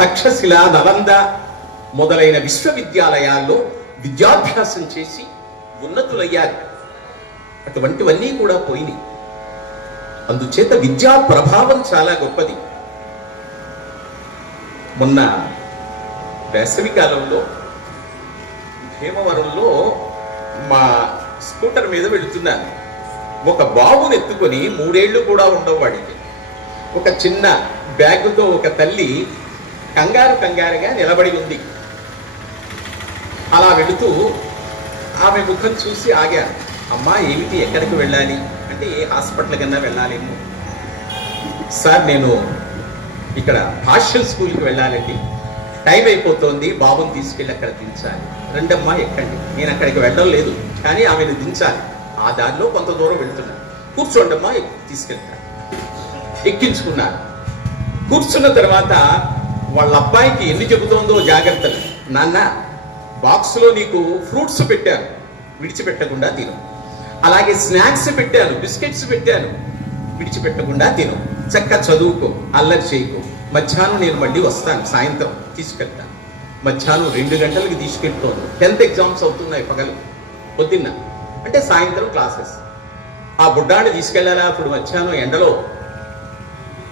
తక్షశిల, నలంద మొదలైన విశ్వవిద్యాలయాల్లో విద్యాభ్యాసం చేసి ఉన్నతులయ్యారు. అటువంటివన్నీ కూడా పోయినాయి. అందుచేత విద్యా ప్రభావం చాలా గొప్పది. మొన్న వేసవి కాలంలో భీమవరంలో మా స్కూటర్ మీద వెళుతున్నాను. ఒక బాబుని ఎత్తుకొని 3 ఏళ్ళు కూడా ఉండవు వాడికి. ఒక చిన్న బ్యాగుతో ఒక తల్లి కంగారుగా నిలబడి ఉంది. అలా వెళుతూ ఆమె ముఖం చూసి ఆగాను. అమ్మా ఏమిటి, ఎక్కడికి వెళ్ళాలి అంటే ఏ హాస్పిటల్ కన్నా వెళ్ళాలేమో. సార్ నేను ఇక్కడ హాస్టల్ స్కూల్కి వెళ్ళాలండి, టైం అయిపోతుంది, బాబుని తీసుకెళ్ళి అక్కడ దించాలి. రెండమ్మా ఎక్కండి. నేను అక్కడికి వెళ్ళడం లేదు, కానీ ఆమెను దించాలి. ఆ దారిలో కొంత దూరం వెళ్తున్నాను. కూర్చోండమ్మా, తీసుకెళ్తాను. ఎక్కించుకున్నాను. కూర్చున్న తర్వాత వాళ్ళ అబ్బాయికి ఎన్ని చెబుతోందో జాగ్రత్తలు. నాన్న, బాక్స్లో నీకు ఫ్రూట్స్ పెట్టాను, విడిచిపెట్టకుండా తిను. అలాగే స్నాక్స్ పెట్టాను, బిస్కెట్స్ పెట్టాను, విడిచిపెట్టకుండా తిను. చక్కగా చదువుకో, అల్లరి చేయకు. మధ్యాహ్నం నేను మళ్ళీ వస్తాను, సాయంత్రం తీసుకెళ్తాను. మధ్యాహ్నం 2 గంటలకి తీసుకెళ్తాను. 10th ఎగ్జామ్స్ అవుతున్నాయి పగలు, పొద్దున్న అంటే సాయంత్రం క్లాసెస్. ఆ బుడ్డాన్ని తీసుకెళ్లాలా? అప్పుడు మధ్యాహ్నం ఎండలో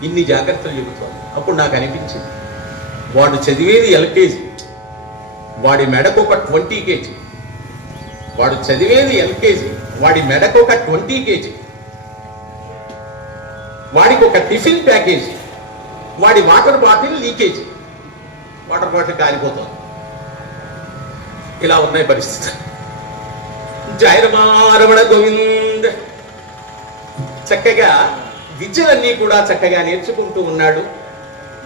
ఇన్ని జాగ్రత్తలు చెబుతాను. అప్పుడు నాకు అనిపించింది, వాడు చదివేది LKG, వాడి మెడకు ఒక 20 kg. వాడు చదివేది LKG, వాడి మెడకు ఒక 20 kg. వాడికి ఒక టిఫిన్ ప్యాకేజీ, వాడి water bottle leakage, water bottle కాలిపోతుంది. ఇలా ఉన్నాయి పరిస్థితి. జయరమారమణ గోవింద్. చక్కగా విద్యలన్నీ కూడా చక్కగా నేర్చుకుంటూ ఉన్నాడు.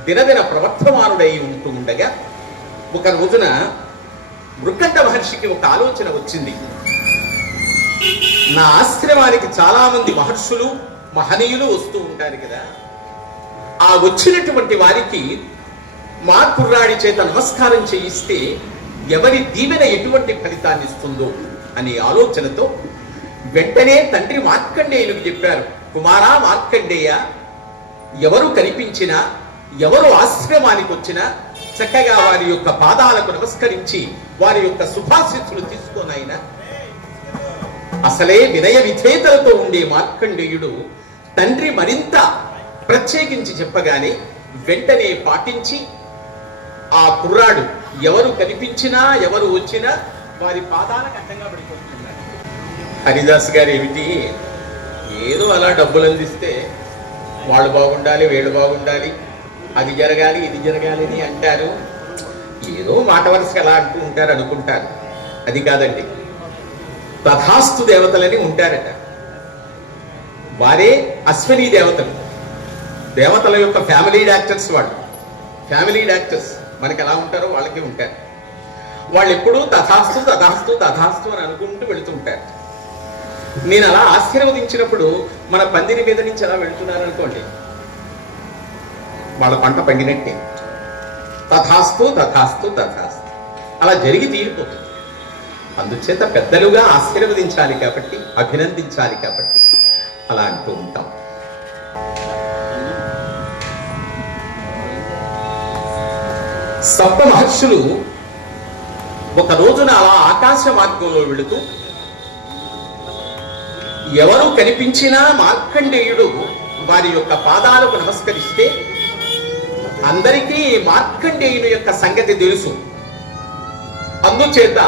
దినదిన ప్రవర్తమానుడై ఉంటూ ఉండగా ఒక రోజున మృకండ మహర్షికి ఒక ఆలోచన వచ్చింది. నా ఆశ్రమానికి చాలా మంది మహర్షులు, మహనీయులు వస్తూ ఉంటారు కదా, ఆ వచ్చినటువంటి వారికి మా కుర్రాడి చేత నమస్కారం చేయిస్తే ఎవరి దీవెన ఎటువంటి ఫలితాన్ని ఇస్తుందో అనే ఆలోచనతో వెంటనే తండ్రి మార్కండేయులకు చెప్పారు, కుమారా మార్కండేయ, ఎవరు కనిపించినా, ఎవరు ఆశ్రమానికి వచ్చినా చక్కగా వారి యొక్క పాదాలకు నమస్కరించి వారి యొక్క శుభాశీస్సులు తీసుకోనైనా. అసలే వినయ విధేతలతో ఉండే మార్కండేయుడు తండ్రి మరింత ప్రత్యేకించి చెప్పగానే వెంటనే పాటించి ఆ కుర్రాడు ఎవరు కనిపించినా, ఎవరు వచ్చినా వారి పాదాలకు అడ్డంగా పడిపోతున్నారు. హరిదాస్ గారు ఏమిటి, ఏదో అలా డబ్బులు అందిస్తే వాళ్ళు బాగుండాలి, వీళ్ళు బాగుండాలి, అది జరగాలి, ఇది జరగాలి అని అంటారు. ఏదో మాట వరుసగా అలా అంటూ ఉంటారు అనుకుంటారు. అది కాదండి. తథాస్తు దేవతలని ఉంటారట. వారే అశ్విని దేవతలు. దేవతల యొక్క ఫ్యామిలీ డాక్టర్స్. వాళ్ళు ఫ్యామిలీ డాక్టర్స్ మనకి ఎలా ఉంటారో వాళ్ళకి ఉంటారు. వాళ్ళు ఎప్పుడూ తథాస్తు తథాస్తు తథాస్తు అని అనుకుంటూ వెళుతుంటారు. నేను అలా ఆశీర్వదించినప్పుడు మన పందిరి మీద నుంచి అలా వెళుతున్నారు అనుకోండి, వాళ్ళ పంట పండినట్టే. తథాస్తు తథాస్తు తథాస్తు అలా జరిగి తీరిపోతుంది. అందుచేత పెద్దలుగా ఆశీర్వదించాలి కాబట్టి, అభినందించాలి కాబట్టి అలా అంటూ ఉంటాం. సప్త మహర్షులు ఒక రోజున అలా ఆకాశ మార్గంలో వెళుతూ ఎవరు కనిపించినా మార్కండేయుడు వారి యొక్క పాదాలకు నమస్కరిస్తే అందరికీ మార్కండేయుని యొక్క సంగతి తెలుసు. అందుచేత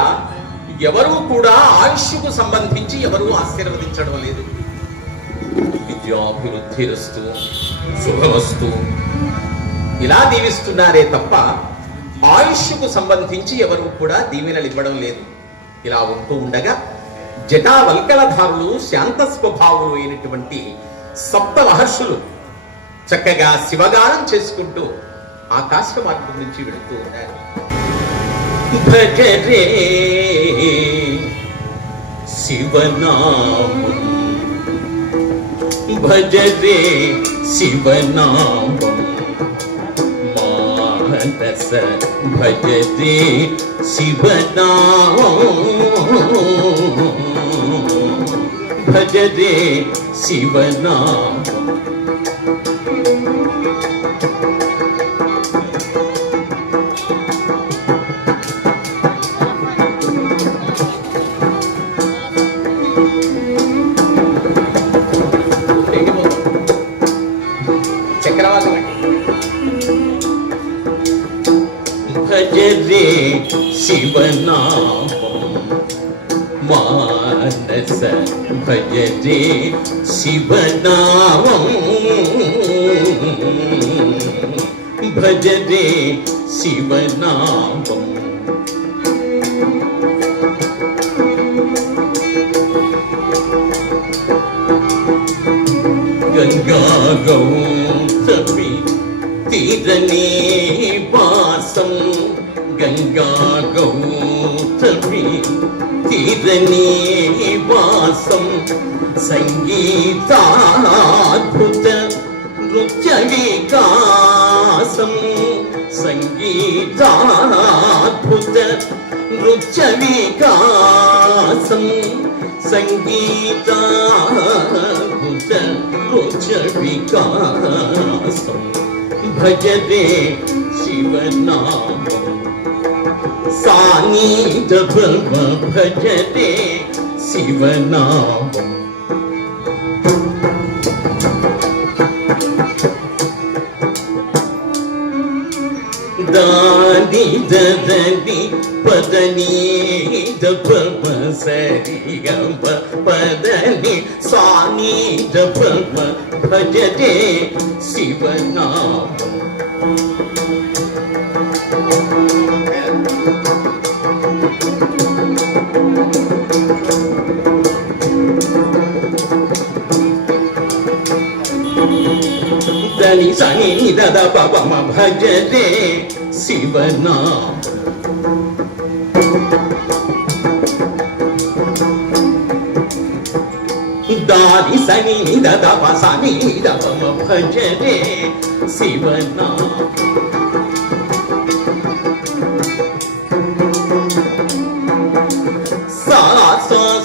ఎవరు కూడా ఆయుష్కు సంబంధించి ఎవరు ఆశీర్వదించడం లేదు. విద్యాభివృద్ధిరస్తు, శుభమస్తు ఇలా దీవిస్తున్నారే తప్ప ఆయుష్కు సంబంధించి ఎవరు కూడా దీవెనలు ఇవ్వడం లేదు. ఇలా ఉంటూ ఉండగా జటావల్కలధారులు, శాంత స్వభావులు అయినటువంటి సప్త మహర్షులు చక్కగా శివగానం చేసుకుంటూ ఆకాశ మార్గం నుంచి వెళుతూ ఉన్నారు. భజరే శివనామం, భజరే శివనామం, మానస భజరే శివనామం, భజరే శివనామం. చక్రవాకం అండి. భజరే శివనామం మానస భజరే శివనామం భజరే శివనామం. గంగా గౌతమి తీరనే వాసం గంగా గౌతమి తీరనే వాసం సంగీతాద్భుత నృత్య వికాసం సంగీతాద్భుత నృత్య వికాసం సంగీతాద్భుత నృత్య వికాసం భజరే శివనామం సానిధ భజరే శివనామం. దాని దదని పదని దప సరి గమ పదని సాని దప భజరే శివనామం. దని సని దద పమ భజరే శివనామం. దాని సని దద పసని దమ భజరే శివనామం.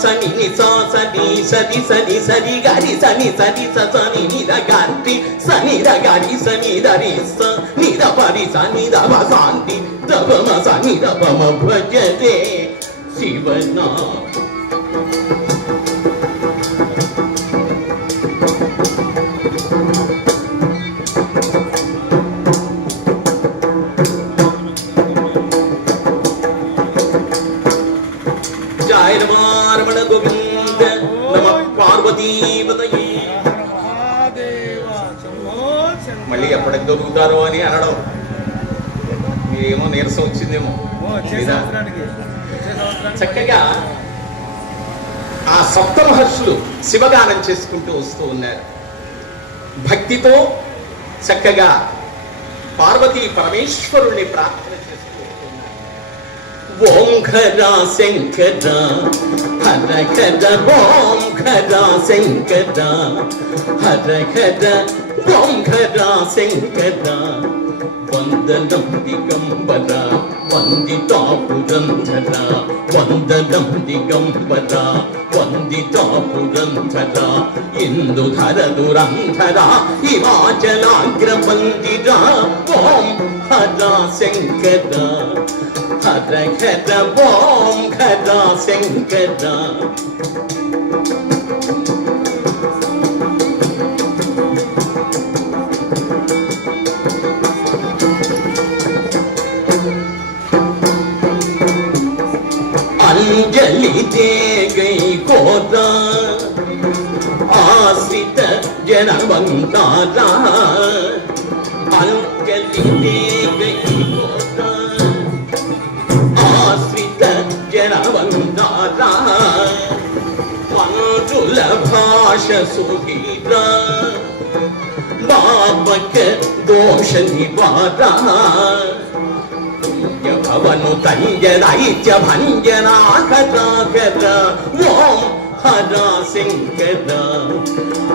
సని సని సది సని సరి గరి సని సని సని నిద గంటి సని ద గరి సని దరి స నిద పరి సని దవ శాంతి దవ సని దవ భజరే శివనామం. జయ రమణ గోవింద నమ పార్వతీపతయే. మళ్ళీ ఎప్పటికి దొరుకుతారో అని అనడం మీరేమో నీరసం వచ్చిందేమో. చక్కగా ఆ సప్తమహర్షులు శివగానం చేసుకుంటూ వస్తూ ఉన్నారు. భక్తితో చక్కగా పార్వతీ పరమేశ్వరుణ్ణి ప్రార్థన చేస్తూ వస్తున్నారు. ఓం ఖరా శంకర హర ఖర ఓం ఖరా శంకర హర ఖర ఓం ఖరా శంకర వందనం దిగంబర వందితా పురంధర వందనం దిగంబర వందితా పురంధర ఇందుధర దురంధర హిమాచలాగ్రవందిర ఓం హర శంకర హర ఖర ఓం ఖర శంకర. अंजलि दे गई कोरा आश्रित जनवंतारा अंजलि दे गई कोरा आश्रित जनवंतारा पंजुल भाष सुधीरा बाबक दोष निवारा भवनु तंजनैत्य भंजनाकराकर ओम हरा शंकर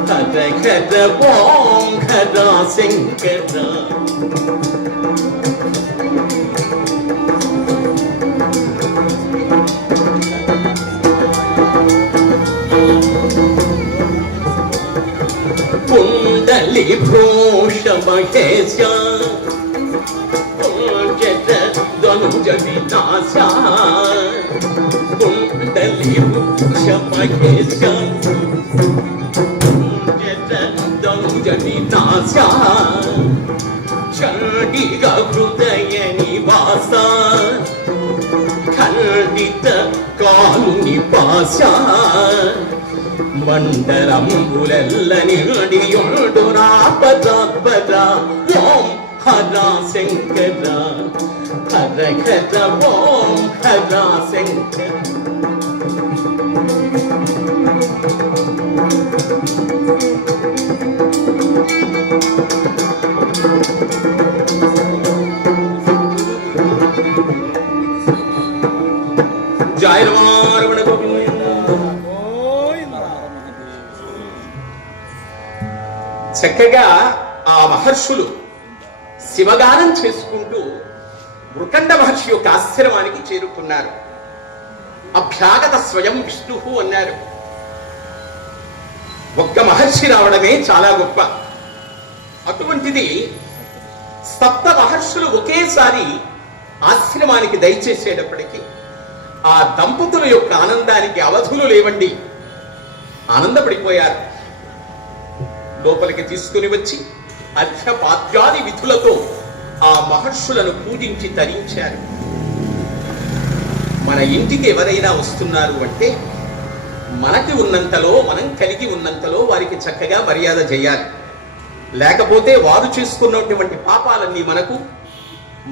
हर खर ओम हरा शंकर. కుండలి భూష మహేశ ధనుజ వినాశ కుండలి భూష మహేశ ధనుజ వినాశ చండిక హృదయ నివాస ఖండిత కాలు నిపాస మండలంబులెల్ల నిడియుండు రాపద ఓం హర శంకర హర హర ఓం హర శంకర. జయ రమణ గోవింద. చక్కగా ఆ మహర్షులు శివగానం చేసుకుంటూ మృకండ మహర్షి యొక్క ఆశ్రమానికి చేరుకున్నారు. అభ్యాగత స్వయం విష్ణు అన్నారు. ఒక్క మహర్షి రావడమే చాలా గొప్ప. అటువంటిది సప్త మహర్షులు ఒకేసారి ఆశ్రమానికి దయచేసేటప్పటికీ ఆ దంపతుల యొక్క ఆనందానికి అవధులు లేవండి. ఆనందపడిపోయారు. లోపలికి తీసుకుని వచ్చి అర్ఘ్యపాద్యాది విధులతో ఆ మహర్షులను పూజించి తరించారు. మన ఇంటికి ఎవరైనా వస్తున్నారు అంటే మనకి ఉన్నంతలో, మనం కలిగి ఉన్నంతలో వారికి చక్కగా మర్యాద చేయాలి. లేకపోతే వారు చేసుకున్నటువంటి పాపాలన్నీ మనకు,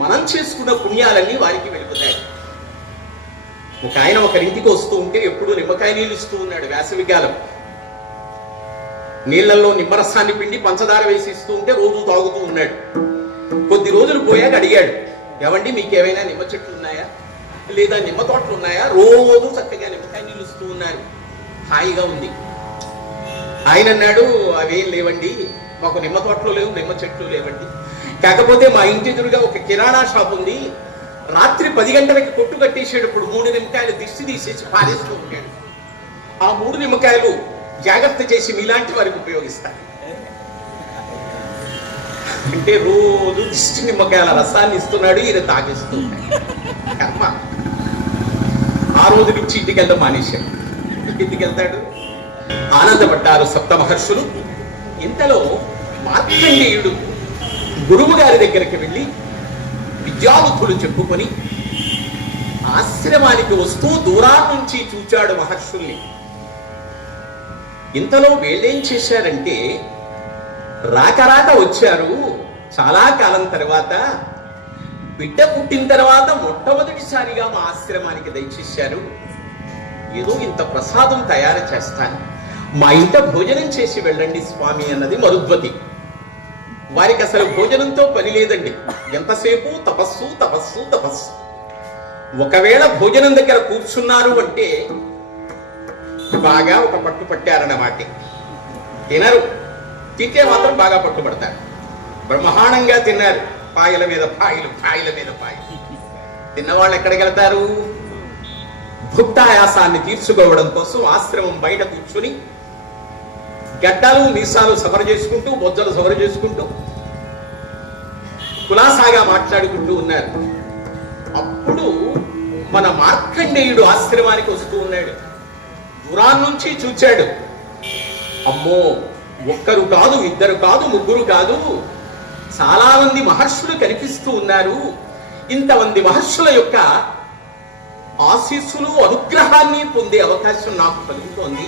మనం చేసుకున్న పుణ్యాలన్నీ వారికి వెళ్ళిపోతాయి. ఒక ఆయన ఒకరింటికి వస్తూ ఉంటే ఎప్పుడు నిమ్మకాయ నీళ్ళు ఇస్తూ ఉన్నాడు. వేసవికాలం నీళ్లలో నిమ్మరసాన్ని పిండి పంచదార వేసి ఇస్తూ ఉంటే రోజు తాగుతూ ఉన్నాడు. కొద్ది రోజులు పోయాక అడిగాడు, ఏమండి మీకేమైనా నిమ్మ చెట్లు ఉన్నాయా, లేదా నిమ్మ తోటలు ఉన్నాయా? రోజు చక్కగా నిమ్మకాయ నీళ్ళు ఇస్తూ ఉన్నారు, హాయిగా ఉంది. ఆయన అన్నాడు, అవేం లేవండి, మాకు నిమ్మ తోటలు లేవు, నిమ్మ చెట్లు లేవండి. కాకపోతే మా ఇంటి ఎదురుగా ఒక కిరాణా షాప్ ఉంది. రాత్రి 10 గంటలకి కొట్టు కట్టేసేటప్పుడు 3 నిమ్మకాయలు దిష్టి తీసేసి పారేస్తూ ఉంటాడు. ఆ 3 నిమ్మకాయలు జాగ్రత్త చేసి మీలాంటి వారికి ఉపయోగిస్తారు. అంటే రోజు దిష్టి నిమ్మకాయల రసాన్ని ఇస్తున్నాడు, ఈయన తాగిస్తూ కర్మ. ఆ రోజు నుంచి ఇంటికి వెళ్తాం మానేశాడు. ఇంటికి వెళ్తాడు. ఆనందపడ్డారు సప్త మహర్షులు. ఇంతలో మార్కండేయుడు గురువు గారి దగ్గరికి వెళ్ళి విద్యాబుద్ధులు చెప్పుకొని ఆశ్రమానికి వస్తూ దూరాల నుంచి చూచాడు మహర్షుల్ని. ఇంతలో వీళ్ళేం చేశారంటే రాక వచ్చారు. చాలా కాలం తర్వాత, బిడ్డ పుట్టిన తర్వాత మొట్టమొదటిసారిగా మా ఆశ్రమానికి దయచేశారు. ఏదో ఇంత ప్రసాదం తయారు చేస్తాను, మా ఇంట భోజనం చేసి వెళ్ళండి స్వామి అన్నది మరుద్వతి. వారికి అసలు భోజనంతో పని లేదండి. ఎంతసేపు తపస్సు తపస్సు తపస్సు. ఒకవేళ భోజనం దగ్గర కూర్చున్నారు అంటే బాగా ఒక పట్టు పట్టారన్నమాట. తినరు, తింటే మాత్రం బాగా పట్టుబడతారు. బ్రహ్మాండంగా తిన్నారు. పాయల మీద పాయలు, పాయల మీద పాయలు. తిన్నవాళ్ళు ఎక్కడికి వెళ్తారు? భుక్తాయాసాన్ని తీర్చుకోవడం కోసం ఆశ్రమం బయట కూర్చుని గడ్డాలు మీసాలు సవర చేసుకుంటూ, బొజ్జలు సవర చేసుకుంటూ కులాసాగా మాట్లాడుకుంటూ ఉన్నారు. అప్పుడు మన మార్కండేయుడు ఆశ్రమానికి వస్తూ ఉన్నాడు. దూరాన్ని నుంచి చూచాడు. అమ్మో, ఒక్కరు కాదు, ఇద్దరు కాదు, ముగ్గురు కాదు, చాలా మంది మహర్షులు కనిపిస్తూ ఉన్నారు. ఇంతమంది మహర్షుల యొక్క ఆశీస్సులు, అనుగ్రహాన్ని పొందే అవకాశం నాకు కలుగుతోంది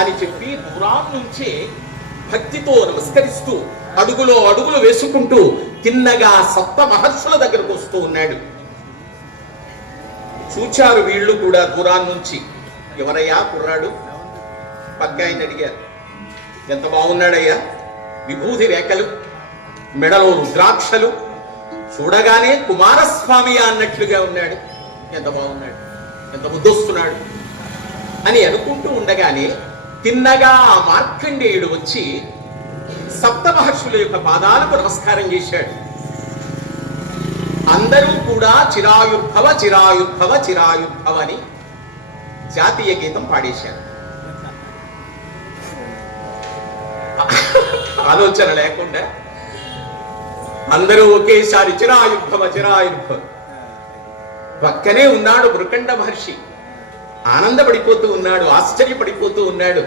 అని చెప్పి దూరాన్ని నుంచే భక్తితో నమస్కరిస్తూ అడుగులో అడుగులు వేసుకుంటూ తిన్నగా సప్త మహర్షుల దగ్గరకు వస్తూ ఉన్నాడు. చూచారు వీళ్ళు కూడా దూరాన్ని నుంచి. ఎవరయ్యా కుర్రాడు? పగ్గాయని అడిగారు. ఎంత బాగున్నాడయ్యా, విభూతి రేఖలు, మెడలో రుద్రాక్షలు, చూడగానే కుమారస్వామి అన్నట్లుగా ఉన్నాడు. ఎంత బాగున్నాడు, ఎంత ముద్దొస్తున్నాడు అని అనుకుంటూ ఉండగానే తిన్నగా ఆ మార్కండేయుడు వచ్చి సప్త మహర్షుల యొక్క పాదాలకు నమస్కారం చేశాడు. అందరూ కూడా చిరాయుర్భవ చిరాయుర్భవ చిరాయుర్భవ అని జాతీయ గీతం పాడేశారు. ఆలోచన లేకుండా అందరూ ఒకేసారి చిరాయుర్భవ చిరాయుర్భవ. పక్కనే ఉన్నాడు మృకండ మహర్షి, ఆనందపడిపోతూ ఉన్నాడు, ఆశ్చర్యపడిపోతూ ఉన్నాడు.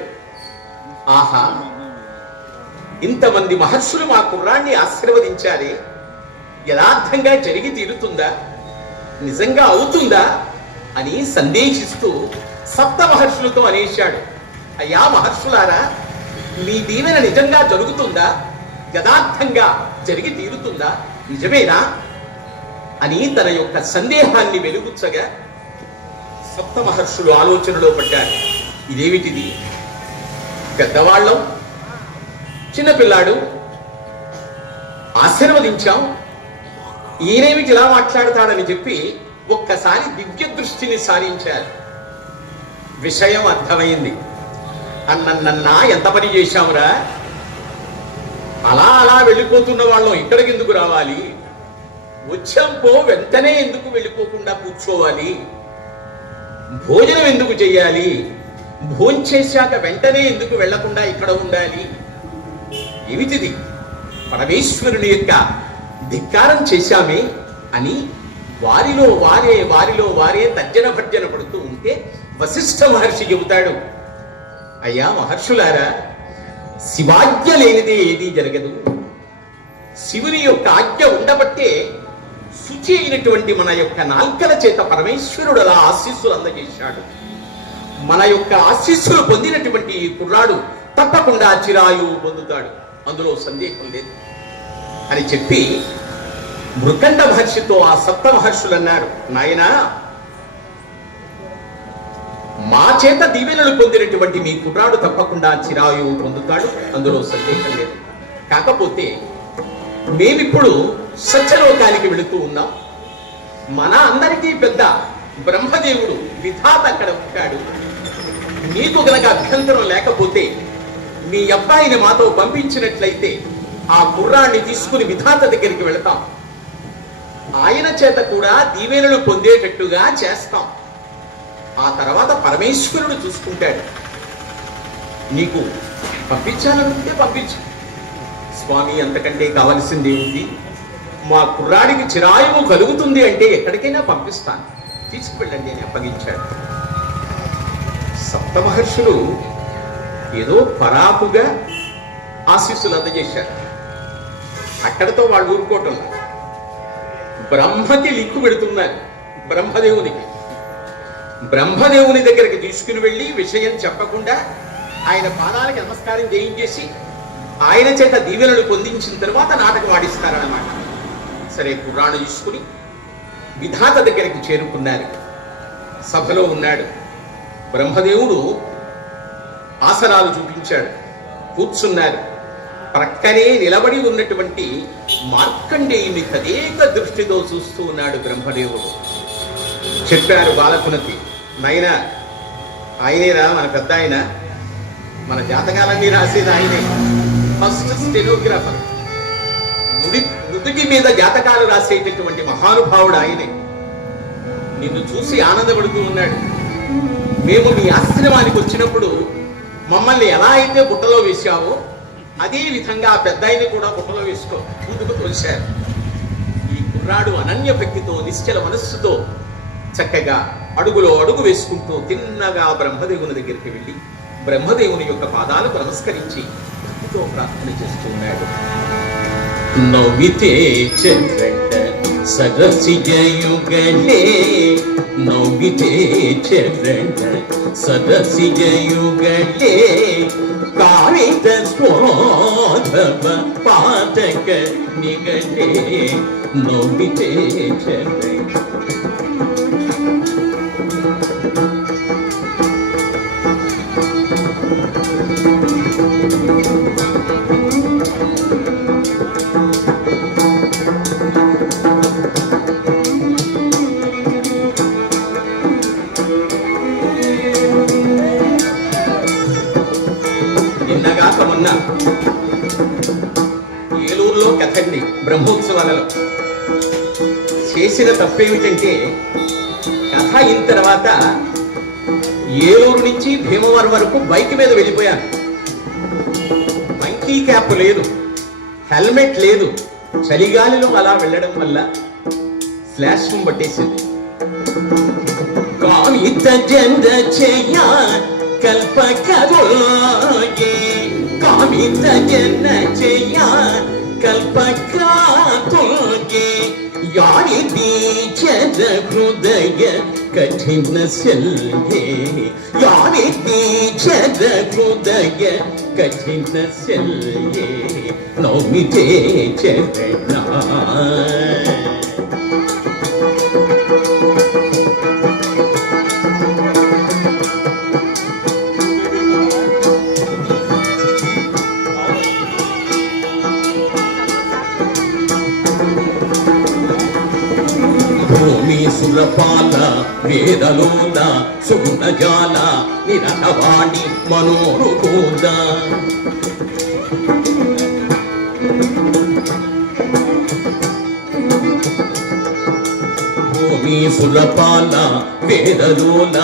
ఆహా, ఇంతమంది మహర్షులు మా కుర్రాన్ని ఆశీర్వదించారే, యథార్థంగా జరిగి తీరుతుందా, నిజంగా అవుతుందా అని సందేహిస్తూ సప్త మహర్షులతో అనేశాడు. అయ్యా మహర్షులారా, మీ దీవెన నిజంగా జరుగుతుందా, యథార్థంగా జరిగి తీరుతుందా, నిజమేనా అని తన యొక్క సందేహాన్ని వెలుగుచ్చగా సప్త మహర్షులు ఆలోచనలో పడ్డారు. ఇదేమిటిది, పెద్దవాళ్ళం, చిన్నపిల్లాడు, ఆశీర్వదించాం, ఈయనేమిటి ఇలా మాట్లాడతాడని చెప్పి ఒక్కసారి దివ్య దృష్టిని సారించారు. విషయం అర్థమైంది. అన్నన్నా ఎంత పని చేశామురా, అలా అలా వెళ్ళిపోతున్న వాళ్ళం ఇక్కడికి ఎందుకు రావాలి, వచ్చాంపో వెంటనే ఎందుకు వెళ్ళిపోకుండా కూర్చోవాలి, భోజనం ఎందుకు చెయ్యాలి, భోంచేశాక వెంటనే ఎందుకు వెళ్లకుండా ఇక్కడ ఉండాలి, ఏమిటిది, పరమేశ్వరుని యొక్క ధిక్కారం చేశామే అని వారిలో వారే తర్జన భర్జన పడుతూ ఉంటే వశిష్ఠ మహర్షి చెబుతాడు, అయ్యా మహర్షులారా, శివాజ్ఞ లేనిదే ఏదీ జరగదు. శివుని యొక్క ఆజ్ఞ ఉండబట్టే శుచి అయినటువంటి మన యొక్క నాల్కల చేత పరమేశ్వరుడు అలా ఆశీస్సులు అందజేశాడు. మన యొక్క ఆశీస్సులు పొందినటువంటి ఈ కుర్రాడు తప్పకుండా చిరాయువు పొందుతాడు, అందులో సందేహం లేదు అని చెప్పి మృకండ మహర్షితో ఆ సప్త మహర్షులు అన్నారు, నాయనా, మా చేత దీవెనలు పొందినటువంటి మీ కుర్రాడు తప్పకుండా చిరాయువు పొందుతాడు, అందులో సందేహం లేదు. కాకపోతే మేమిప్పుడు సత్యలోకానికి వెళుతూ ఉన్నాం. మన అందరికీ పెద్ద బ్రహ్మదేవుడు విధాత అక్కడ ఉంటాడు. నీకు గనక అభ్యంతరం లేకపోతే మీ అబ్బాయిని మాతో పంపించినట్లయితే ఆ కుర్రాన్ని తీసుకుని విధాత దగ్గరికి వెళతాం, ఆయన చేత కూడా దీవెనలు పొందేటట్టుగా చేస్తాం. ఆ తర్వాత పరమేశ్వరుడు చూసుకుంటాడు. నీకు పంపించాలనుకుంటే పంపించు స్వామి, అంతకంటే కావలసింది ఏమిటి, మా కుర్రాడికి చిరాయువు కలుగుతుంది అంటే ఎక్కడికైనా పంపిస్తాను, తీసుకువెళ్ళండి అని అప్పగించాడు. సప్త మహర్షులు ఏదో పరాకుగా ఆశీస్సులు అందజేశారు. అక్కడతో వాళ్ళు ఊరుకోవటం, బ్రహ్మకి లిక్కు పెడుతున్నారు. బ్రహ్మదేవుని దగ్గరికి తీసుకుని వెళ్ళి విషయం చెప్పకుండా ఆయన పాదాలకి నమస్కారం చేయించేసి ఆయన చేత దీవెనలు పొందించిన తర్వాత నాటకం ఆడిస్తారన్నమాట. సరే, కుర్రాడు తీసుకుని విధాత దగ్గరికి చేరుకున్నారు. సభలో ఉన్నాడు. బ్రహ్మదేవుడు ఆసనాలు చూపించాడు, కూర్చున్నారు. ప్రక్కనే నిలబడి ఉన్నటువంటి మార్కండేయుని తదేక దృష్టితో చూస్తూ ఉన్నాడు బ్రహ్మదేవుడు. చెప్పారు బాలకునికి, నాయనా, ఆయనేరా మన పెద్ద ఆయన, మన జాతకాలన్నీ రాసేది ఆయనే, ఫస్ట్ స్టెనోగ్రాఫర్, నుదుటి మీద జాతకాలు రాసేటటువంటి మహానుభావుడు ఆయనే. నిన్ను చూసి ఆనందపడుతూ ఉన్నాడు. మేము మీ ఆశ్రమానికి వచ్చినప్పుడు మమ్మల్ని ఎలా అయితే బుట్టలో వేశావో అదే విధంగా పెద్ద ఆయన్ని కూడా బుట్టలో వేసుకో ముందుకు తోశారు. ఈ కుర్రాడు అనన్య భక్తితో నిశ్చల మనస్సుతో చక్కగా అడుగులో అడుగు వేసుకుంటూ తిన్నగా బ్రహ్మదేవుని దగ్గరికి వెళ్ళి బ్రహ్మదేవుని యొక్క పాదాలకు నమస్కరించి భక్తితో ప్రార్థన చేస్తున్నాడు. నవ్వితే చెండ్రెడ్డ సరసిజయుగలే, నవ్వితే చెండ్రెడ్డ సరసిజయుగలే, కాళిత స్వాధవ పాతక నిగలే, నవ్వితే చెండ్రెడ్డ. ఏలూరులో కథండి, బ్రహ్మోత్సవాలలో చేసిన తప్పేమిటంటే కథ అయిన తర్వాత ఏలూరు నుంచి భీమవరం వరకు బైక్ మీద వెళ్ళిపోయాను. సేఫ్టీ క్యాప్ లేదు, హెల్మెట్ లేదు. చలిగాలిలో అలా వెళ్ళడం వల్ల ఫ్లాష్ పట్టేసింది. కామిత జంద చేయ కల్పకరోగే, కామిత జంద చేయ కల్పకరోగే, యాని దీచద హృదయ కఠిన శల్యే, యాని దీచద హృదయ కఠిన శల్యే, నౌమితే చరణా. సురపాల వేదలోల సుగుణజాల నిరటవాణి మనోరుకూల, భూమి సురపాల వేదలోల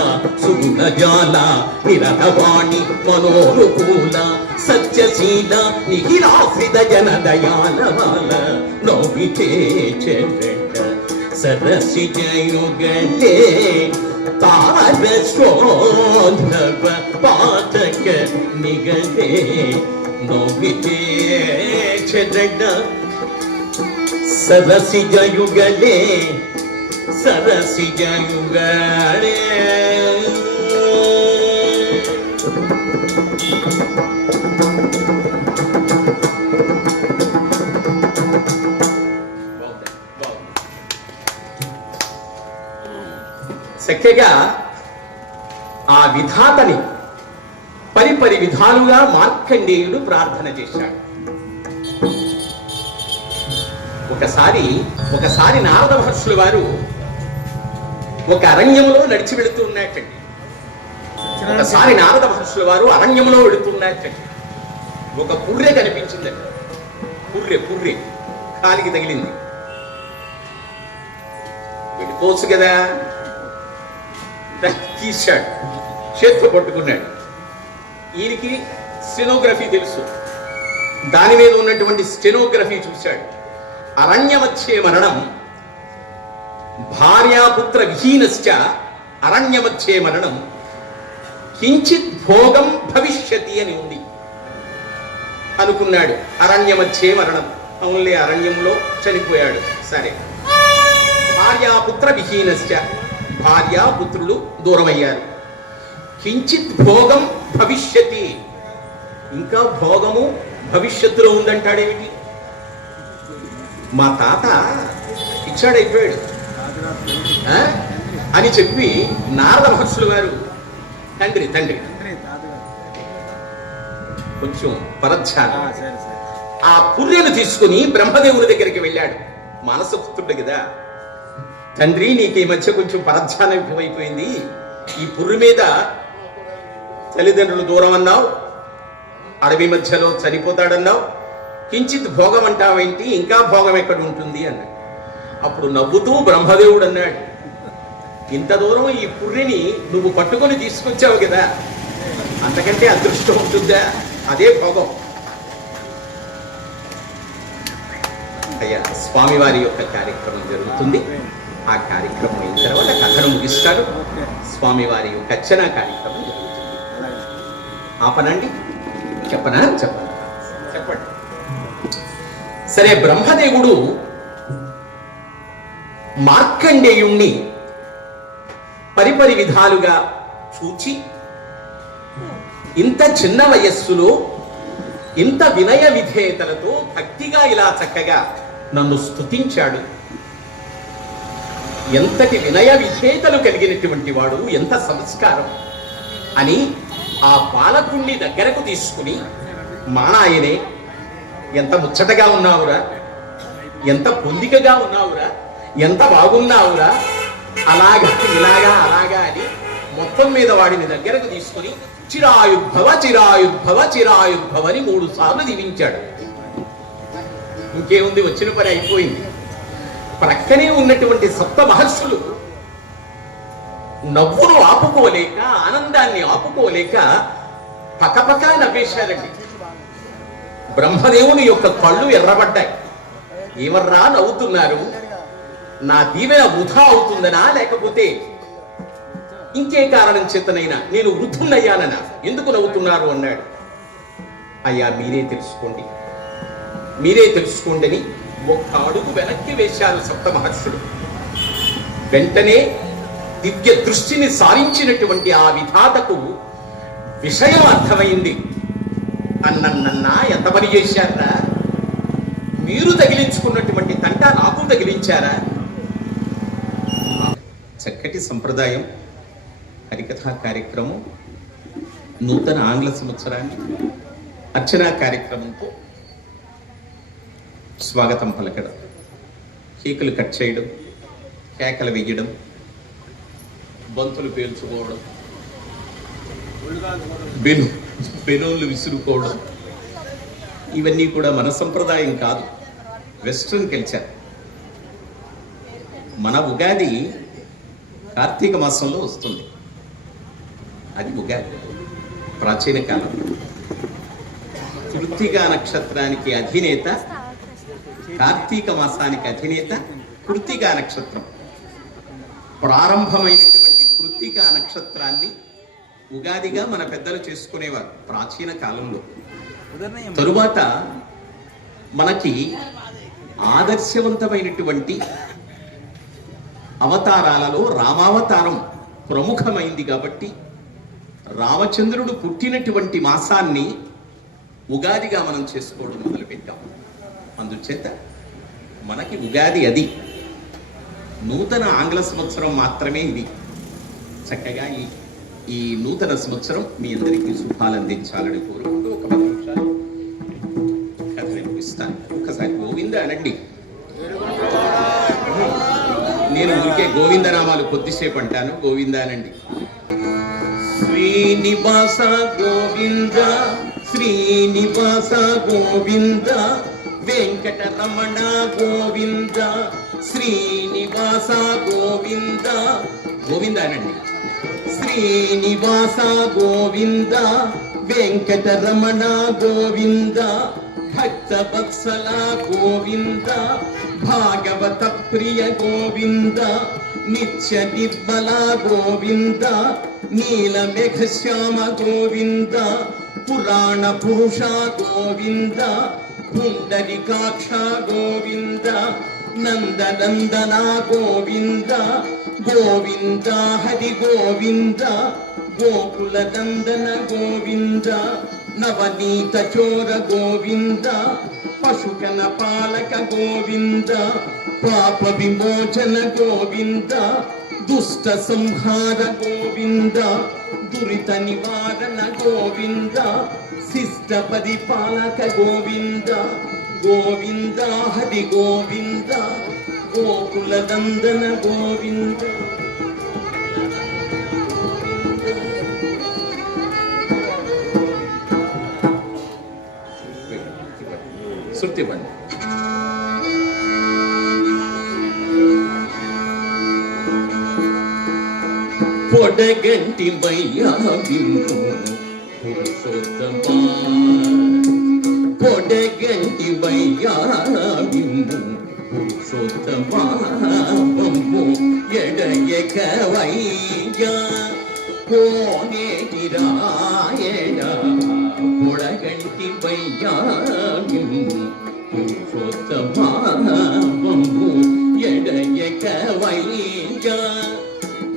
సుగుణజాల నిరటవాణి మనోరుకూల, సత్యశీల నిఖిలాశ్రిత జనదయాలవాల నౌమితే చరణ. సరసిజయుగలే తారసోధవ పాతక నిగలే, నౌమితే చరణ. సరసిజయుగలే సరసిజయుగలే. చక్కగా ఆ విధాతని పరిపరి విధాలుగా మార్కండేయుడు ప్రార్థన చేశాడు. ఒకసారి నారద మహర్షుల వారు ఒక అరణ్యంలో నడిచి వెళుతూ ఉన్నట్టండి. ఒకసారి నారద మహర్షుల వారు అరణ్యంలో వెళుతున్నట్టండి. ఒక పుర్రె కనిపించిందండి. పుర్రె కాలికి తగిలింది. వెళ్ళిపోవచ్చు కదా, తీశాడు, చేత్తో పట్టుకున్నాడు. ఈయనకి స్టెనోగ్రఫీ తెలుసు. దాని మీద ఉన్నటువంటి స్టెనోగ్రఫీ చూశాడు. అరణ్యమధ్యే మరణం భార్యాపుత్ర విహీనశ్చ అరణ్యమధ్యే మరణం కించిత్ భోగం భవిష్యతి అని ఉంది అనుకున్నాడు. అరణ్యమధ్యే మరణం, అవునులే అరణ్యంలో చనిపోయాడు. సరే, భార్యాపుత్ర విహీనశ్చ భార్యాపుత్రులు దూరమయ్యారు. కించిత్ భోగం భవిష్యతి, ఇంకా భోగము భవిష్యత్తులో ఉందంటాడేమిటి? మా తాత ఇచ్చాడైపోయాడు అని చెప్పి నారద మహర్షులు వారు తండ్రి కొంచెం పరధ్యానం ఆ పుర్రెను తీసుకుని బ్రహ్మదేవుని దగ్గరికి వెళ్ళాడు. మానసపుత్రుడు కదా, తండ్రి నీకు ఈ మధ్య కొంచెం పరధ్యానం ఎక్కువైపోయింది. ఈ పుర్రి మీద తల్లిదండ్రులు దూరం అన్నావు, అడవి మధ్యలో చనిపోతాడన్నావు, కించిత్ భోగం అంటావేంటి, ఇంకా భోగం ఎక్కడ ఉంటుంది అన్నాడు. అప్పుడు నవ్వుతూ బ్రహ్మదేవుడు అన్నాడు, ఇంత దూరం ఈ పుర్రిని నువ్వు పట్టుకొని తీసుకొచ్చావు కదా, అంతకంటే అదృష్టం ఉంటుందా? అదే భోగం. అయ్యా, స్వామివారి యొక్క కార్యక్రమం జరుగుతుంది. ఆ కార్యక్రమం అయిన తర్వాత కథను ముగిస్తాడు. స్వామివారి యొక్క అర్చన కార్యక్రమం జరుగుతుంది. ఆపనండి, చెప్పండి. సరే, బ్రహ్మదేవుడు మార్కండేయుణ్ణి పరిపరి విధాలుగా చూచి ఇంత చిన్న వయస్సులో ఇంత వినయ విధేయతలతో భక్తిగా ఇలా చక్కగా నన్ను స్తుతించాడు. ఎంతటి వినయ విధేయతలు కలిగినటువంటి వాడు, ఎంత సంస్కారం అని ఆ బాలకుణ్ణి దగ్గరకు తీసుకుని, మా నాయనే ఎంత ముచ్చటగా ఉన్నావురా, ఎంత పొందికగా ఉన్నావురా, ఎంత బాగున్నావురా, అలాగా అలాగా అని మొత్తం మీద వాడిని దగ్గరకు తీసుకుని చిరాయుద్భవ చిరాయుద్భవ చిరాయుద్భవ అని 3 సార్లు దీవించాడు. ఇంకేముంది, వచ్చిన పని అయిపోయింది. ప్రక్కనే ఉన్నటువంటి సప్త మహర్షులు నవ్వును ఆపుకోలేక, ఆనందాన్ని ఆపుకోలేక పకపక నవ్వేశారండి. బ్రహ్మదేవుని యొక్క కళ్ళు ఎర్రబడ్డాయి. ఎవర్రా నవ్వుతున్నారు? నా దీవెన వృధా అవుతుందనా, లేకపోతే ఇంకే కారణం చేతనైనా నేను వృద్ధున్నయ్యాననా? ఎందుకు నవ్వుతున్నారు అన్నాడు. అయ్యా మీరే తెలుసుకోండి అని ఒక్క అడుగు వెనక్కి వేశారు సప్త మహర్షులు. వెంటనే దివ్య దృష్టిని సారించినటువంటి ఆ విధాతకు విషయం అర్థమైంది. అన్నన్నా ఎంత పని చేశారా? మీరు తగిలించుకున్నటువంటి తంట నాకు తగిలించారా? చక్కటి సంప్రదాయం. హరికథా కార్యక్రమం నూతన ఆంగ్ల సంవత్సరాన్ని అర్చనా కార్యక్రమంతో స్వాగతం పలకడం, కేకులు కట్ చేయడం, కేకలు వేయడం, బంతులు పేల్చుకోవడం, బెలూన్లు విసురుకోవడం, ఇవన్నీ కూడా మన సంప్రదాయం కాదు, వెస్ట్రన్ కల్చర్. మన ఉగాది కార్తీక మాసంలో వస్తుంది. అది ఉగాది ప్రాచీన కాలం. కృత్తికా నక్షత్రానికి అధినేత, కార్తీక మాసానికి అధినేత కృత్తికా నక్షత్రం. ప్రారంభమైనటువంటి కృత్తికా నక్షత్రాన్ని ఉగాదిగా మన పెద్దలు చేసుకునేవారు ప్రాచీన కాలంలో. తరువాత మనకి ఆదర్శవంతమైనటువంటి అవతారాలలో రామావతారం ప్రముఖమైంది కాబట్టి రామచంద్రుడు పుట్టినటువంటి మాసాన్ని ఉగాదిగా మనం చేసుకోవడం మొదలుపెట్టాం. అందుచేత మనకి ఉగాది అది. నూతన ఆంగ్ల సంవత్సరం మాత్రమే ఇది. చక్కగా ఈ నూతన సంవత్సరం మీ అందరికీ శుభాలు అందించాలని కోరుకుంటూ ఒక 10 నిమిషాలు కథ వినిపిస్తాను. ఒక్కసారి గోవింద అనండి. నేను ఊరికే గోవిందనామాలు కొద్దిసేపు అంటాను. గోవింద అనండి. శ్రీనివాస గోవింద, శ్రీనివాస గోవింద, వెంకటరమణ గోవింద, శ్రీనివాస గోవింద. గోవింద అనండి. శ్రీనివాస గోవింద, వెంకటరమణ గోవింద, భక్తవత్సల గోవింద, భాగవత ప్రియ గోవింద, నిత్య నిర్మల గోవింద, నీలమేఘ శ్యామ గోవింద, పురాణ పురుష గోవింద, పుండరీకాక్ష గోవింద, నందనందన గోవింద, గోవింద హరి గోవింద, గోకుల నందన గోవింద, నవనీత చోర గోవింద, పశుకన పాలక గోవింద, పాప విమోచన గోవింద, దుష్ట సంహార గోవింద, దురిత నివారణ గోవింద, శిష్ట పరిపాలక గోవింద, గోవింద హరి గోవింద, గోకుల నందన గోవింద. శృతి బండి. పొడగంటి మయ్యా బిందు పురుషోత్తమా, పొడగంటి మయ్యా బిందు పురుషోత్తమా, పంపు ఎడయక వయ్యా కోనేటి రాయణ, పొడగంటి మయ్యా బిందు పురుషోత్తమా, పంపు ఎడయక వయ్యా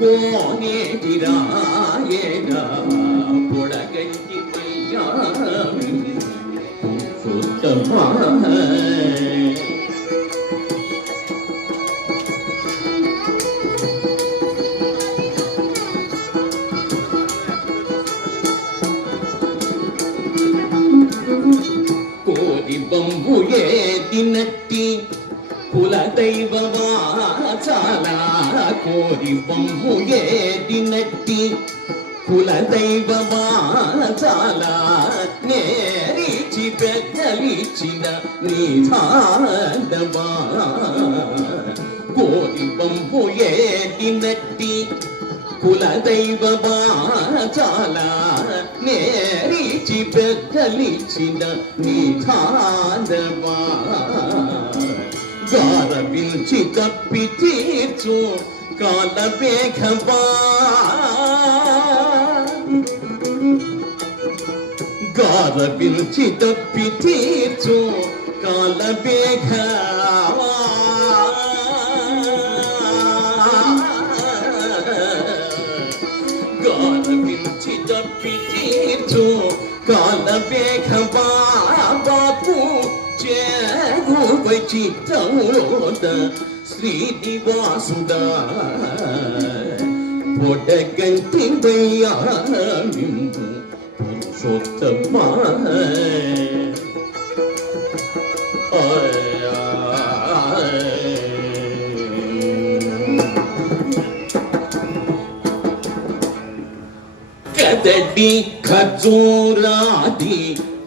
కోనేటి రాయణ, పొడగంటి మయ్యా పురుషోత్తమా. కోరి బంబు ఏదినట్టి కుల దైవమా చాలా, కోరి బంబు ఏదినట్టి కుల దైవమా చాలా, నేరిచి పెద్దలిచిన నిధానమా. కోరి బంబు ఏదినట్టి కులదైవ బాచాలా నేరిచి పెద్దలిచిన నిధానమా గారవించి తప్పి తీర్చు కాలమేఘమా గారవించి తప్పి తీర్చు కాలమేఘమా గారవించి తప్పి తీర్చు కాలమేఘమా బాపు చిత్తమోద శ్రీనివాసుడా పొడగంటి వయ్యామిందు పురుషోత్తమా కదడి ఖజూరాది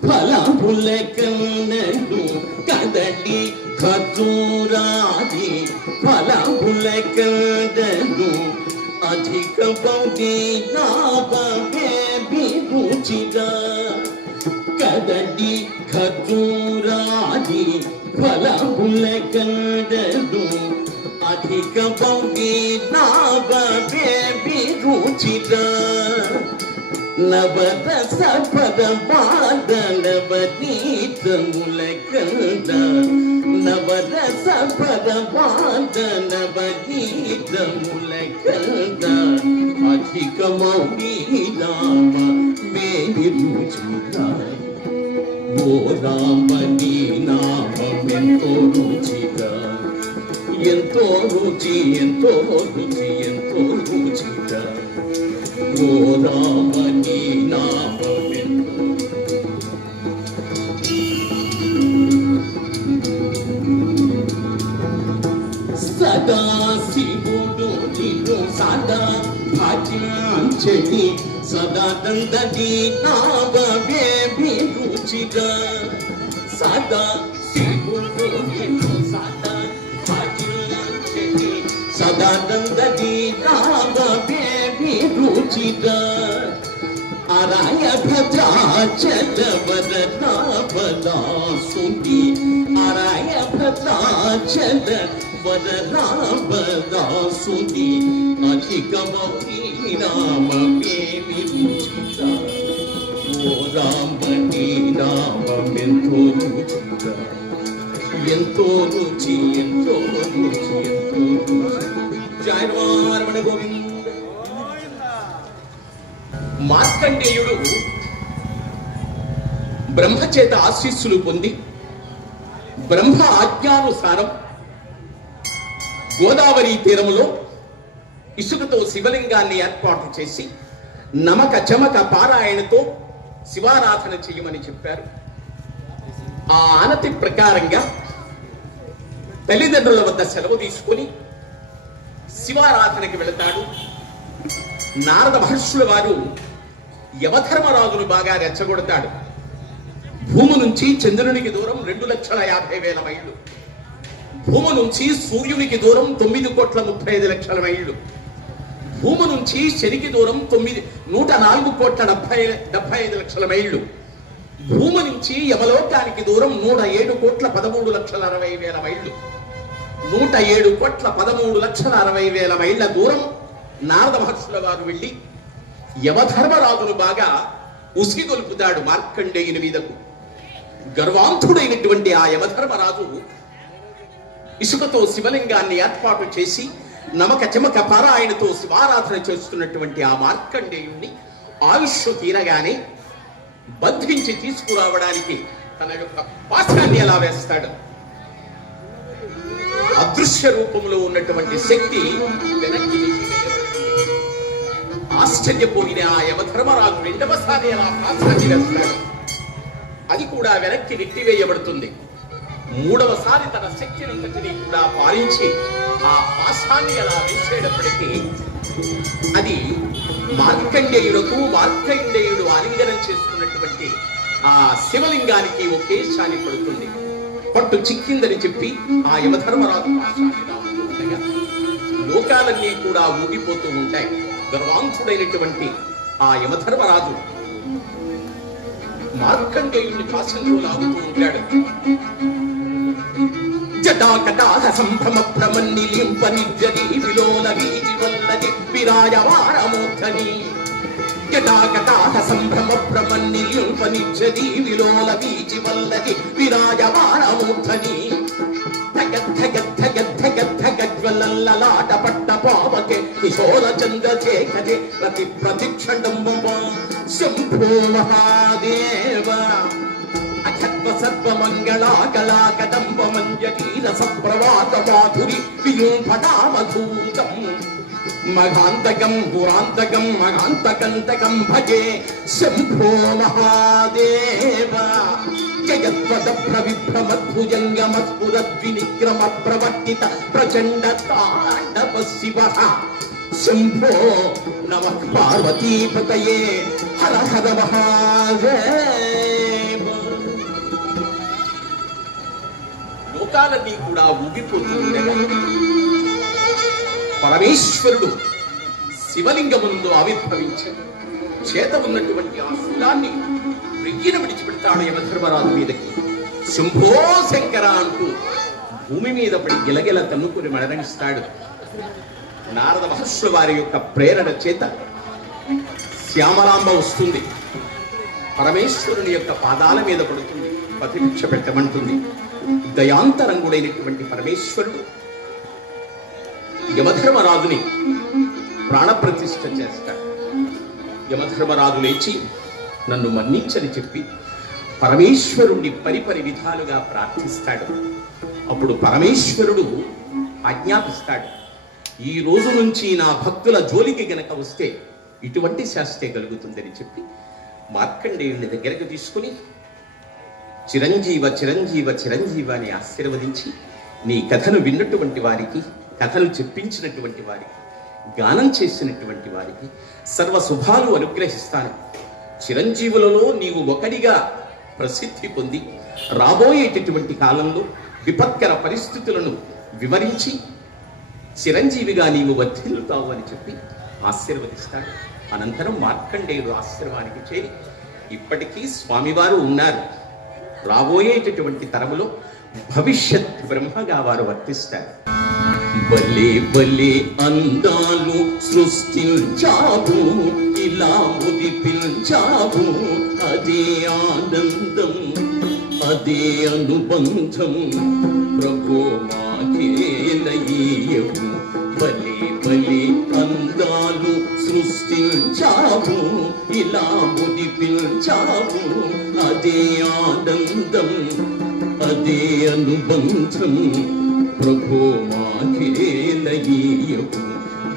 ఫలముల కన్నడు కదడి ఖజూరాది ఫలముల కన్నడు అధిక బౌద్ధి నాభిరుచిగా కదడి ఖజూరాది ఫలముల కన్నడు అధిక బౌద్ధి నాభిరుచిగా నవరస పరమాద నవనీతముల కంద నవరస పరమాద నవనీతముల కంద అధిక మౌని నామ మేని రుచిగా ఓ రామని నామెంతో రుచిగా ఎంతో రుచి ఎంతో రుచి ఎంతో రుచిగా ఓ రామని నామెంతో సదా శివుడు నిన్ను సదా భాగ్యాంచని సదా దందడి నావే రుచిగా సదా శివుడు నిన్ను సదా భాగ్యాంచని సదా దందడి నావే రుచిగా అరాయ భద్రాచల వరనాభదాసుని అరాయ భద్రాచల వరనాభదాసుని అధిక మౌని నామేమి రుచిగా ఓ రామని నామెంతో రుచిగా ఎంతో రుచి ఎంతో రుచి ఎంతో రుచి జయ రమణ గోవింద. మార్కండేయుడు బ్రహ్మచేత ఆశీస్సులు పొంది బ్రహ్మ ఆజ్ఞానుసారం గోదావరి తీరములో ఇసుకతో శివలింగాన్ని ఏర్పాటు చేసి నమక చమక పారాయణతో శివారాధన చేయమని చెప్పారు. ఆ ఆనతి ప్రకారంగా తల్లిదండ్రుల వద్ద సెలవు తీసుకొని శివారాధనకి వెళతాడు. నారద మహర్షుల వారు యమధర్మరాజును బాగా రెచ్చగొడతాడు. భూమి నుంచి చంద్రునికి దూరం 2,50,000 మైళ్ళు, భూమి నుంచి సూర్యునికి దూరం 9,35,00,000 మైళ్ళు, భూమి నుంచి శనికి దూరం 104,75,00,000 మైళ్ళు, భూమి నుంచి యమలోకానికి దూరం 107,13,60,000 మైళ్ళు, 107,13,60,000 మైళ్ళ దూరం నారద మహర్షుల వారు వెళ్ళి యమధర్మరాజును బాగా ఉసిగొల్పుతాడు మార్కండేయుని మీదకు. గర్వాంతుడైనటువంటి ఆ యమధర్మరాజు ఇసుకతో శివలింగాన్ని ఏర్పాటు చేసి నమక చమక పారాయణతో శివారాధన చేస్తున్నటువంటి ఆ మార్కండేయుణ్ణి ఆయుష్ తీరగానే బంధించి తీసుకురావడానికి తన యొక్క పాశాన్ని ఎలా వేస్తాడు. అదృశ్య రూపంలో ఉన్నటువంటి శక్తి వెనక్కి ఆశ్చర్యపోయిన ఆ యమధర్మరాజు రెండవసారి అలా పాశాన్ని వేస్తాడు. అది కూడా వెనక్కి నెట్టివేయబడుతుంది. మూడవసారి తన శక్తిని కూడా పాలించి ఆ పాశాన్ని అలా వేసేటప్పటికీ అది మార్కండేయుడు ఆలింగనం చేసుకున్నటువంటి ఆ శివలింగానికి ఒకేసారి పడుతుంది. పట్టు చిక్కిందని చెప్పి ఆ యమధర్మరాజు పాశాన్ని రాముతూ ఉండగా లోకాలన్నీ కూడా ఊగిపోతూ ఉంటాయి. గర్వాంతుడైనటువంటి ఆ యమధర్మరాజు మార్కండేయుని పాశంలో లాగుతూ ఉంటాడు. జటాకటాహ సంభ్రమ భ్రమన్నిలింప నిర్జరీ విలోల వీచి వల్లది విరాయవారమూర్ధని. జటాకటాహ సంభ్రమ భ్రమన్నిలింప నిర్జరీ విలోల వీచి వల్లది విరాయవారమూర్ధని. జ్వలల్లలాట పట్ట పావకే కిశోర చంద్రశేఖరే ప్రతి ప్రతిక్షణంబ శంభో మహాదేవ. అఖత్వ సర్వమంగళాకళా కదంబ మంజరీర సప్రవాత మాధురి వియూంఫటామధూతం. మఘాంతకం పురాంతకం మఘాంతకంతకం భజే శంభో మహాదేవ. జయత్వద ప్రవిభ్రమద్భుజంగమస్ఫురద్వినిక్రమ ప్రవర్తిత ప్రచండ తాండవ శివ శంభో నమః పార్వతీపతయే హర హర మహాదేవ. లోకాలన్నీ కూడా ఊగిపోతుండగా పరమేశ్వరుడు శివలింగముందు ఆవిర్భవించాడు. చేత ఉన్నటువంటి ఆ శూలాన్ని వెయ్యిన విడిచిపెడతాడు యమధర్మరాజు మీదకి. శంభో శంకర అంటూ భూమి మీద పడి గిలగిల తన్నుకుని మరణిస్తాడు. నారద మహర్షుల వారి యొక్క ప్రేరణ చేత శ్యామలాంబ వస్తుంది. పరమేశ్వరుని యొక్క పాదాల మీద పడుతుంది, ప్రతిభిక్ష పెట్టమంటుంది. దయాంతరంగుడైనటువంటి పరమేశ్వరుడు యమధర్మరాజుని ప్రాణప్రతిష్ఠ చేస్తాడు. యమధర్మరాజు లేచి నన్ను మన్నించని చెప్పి పరమేశ్వరుణ్ణి పరిపరి విధాలుగా ప్రార్థిస్తాడు. అప్పుడు పరమేశ్వరుడు ఆజ్ఞాపిస్తాడు, ఈ రోజు నుంచి నా భక్తుల జోలికి గనక వస్తే ఇటువంటి శాస్త్రే కలుగుతుందని చెప్పి మార్కండేయుని దగ్గరకు తీసుకుని చిరంజీవ చిరంజీవ చిరంజీవ అని ఆశీర్వదించి, నీ కథను విన్నటువంటి వారికి, కథలు చెప్పించినటువంటి వారికి, గానం చేసినటువంటి వారికి సర్వ శుభాలు అనుగ్రహిస్తాను. చిరంజీవులలో నీవు ఒకడిగా ప్రసిద్ధి పొంది రాబోయేటటువంటి కాలంలో విపత్కర పరిస్థితులను వివరించి చిరంజీవిగా నీవు వర్ధిల్లుతావు అని చెప్పి ఆశీర్వదిస్తాడు. అనంతరం మార్కండేయుడు ఆశ్రమానికి చేరి, ఇప్పటికీ స్వామివారు ఉన్నారు, రాబోయేటటువంటి తరములో భవిష్యత్ బ్రహ్మగా వారు వర్తిస్తారు. బలే బలే అందాలు సృష్టించావు, ఇలా ముదిపించావు, అదే ఆనందం అదే అనుబంధం, ప్రభో మాకేలయ్యవు. బలే బలే అందాలు సృష్టించావు, ఇలా ముదిపించావు, అదే ఆనందం అదే అనుబంధం, ప్రభో మాకేలయ్యవు.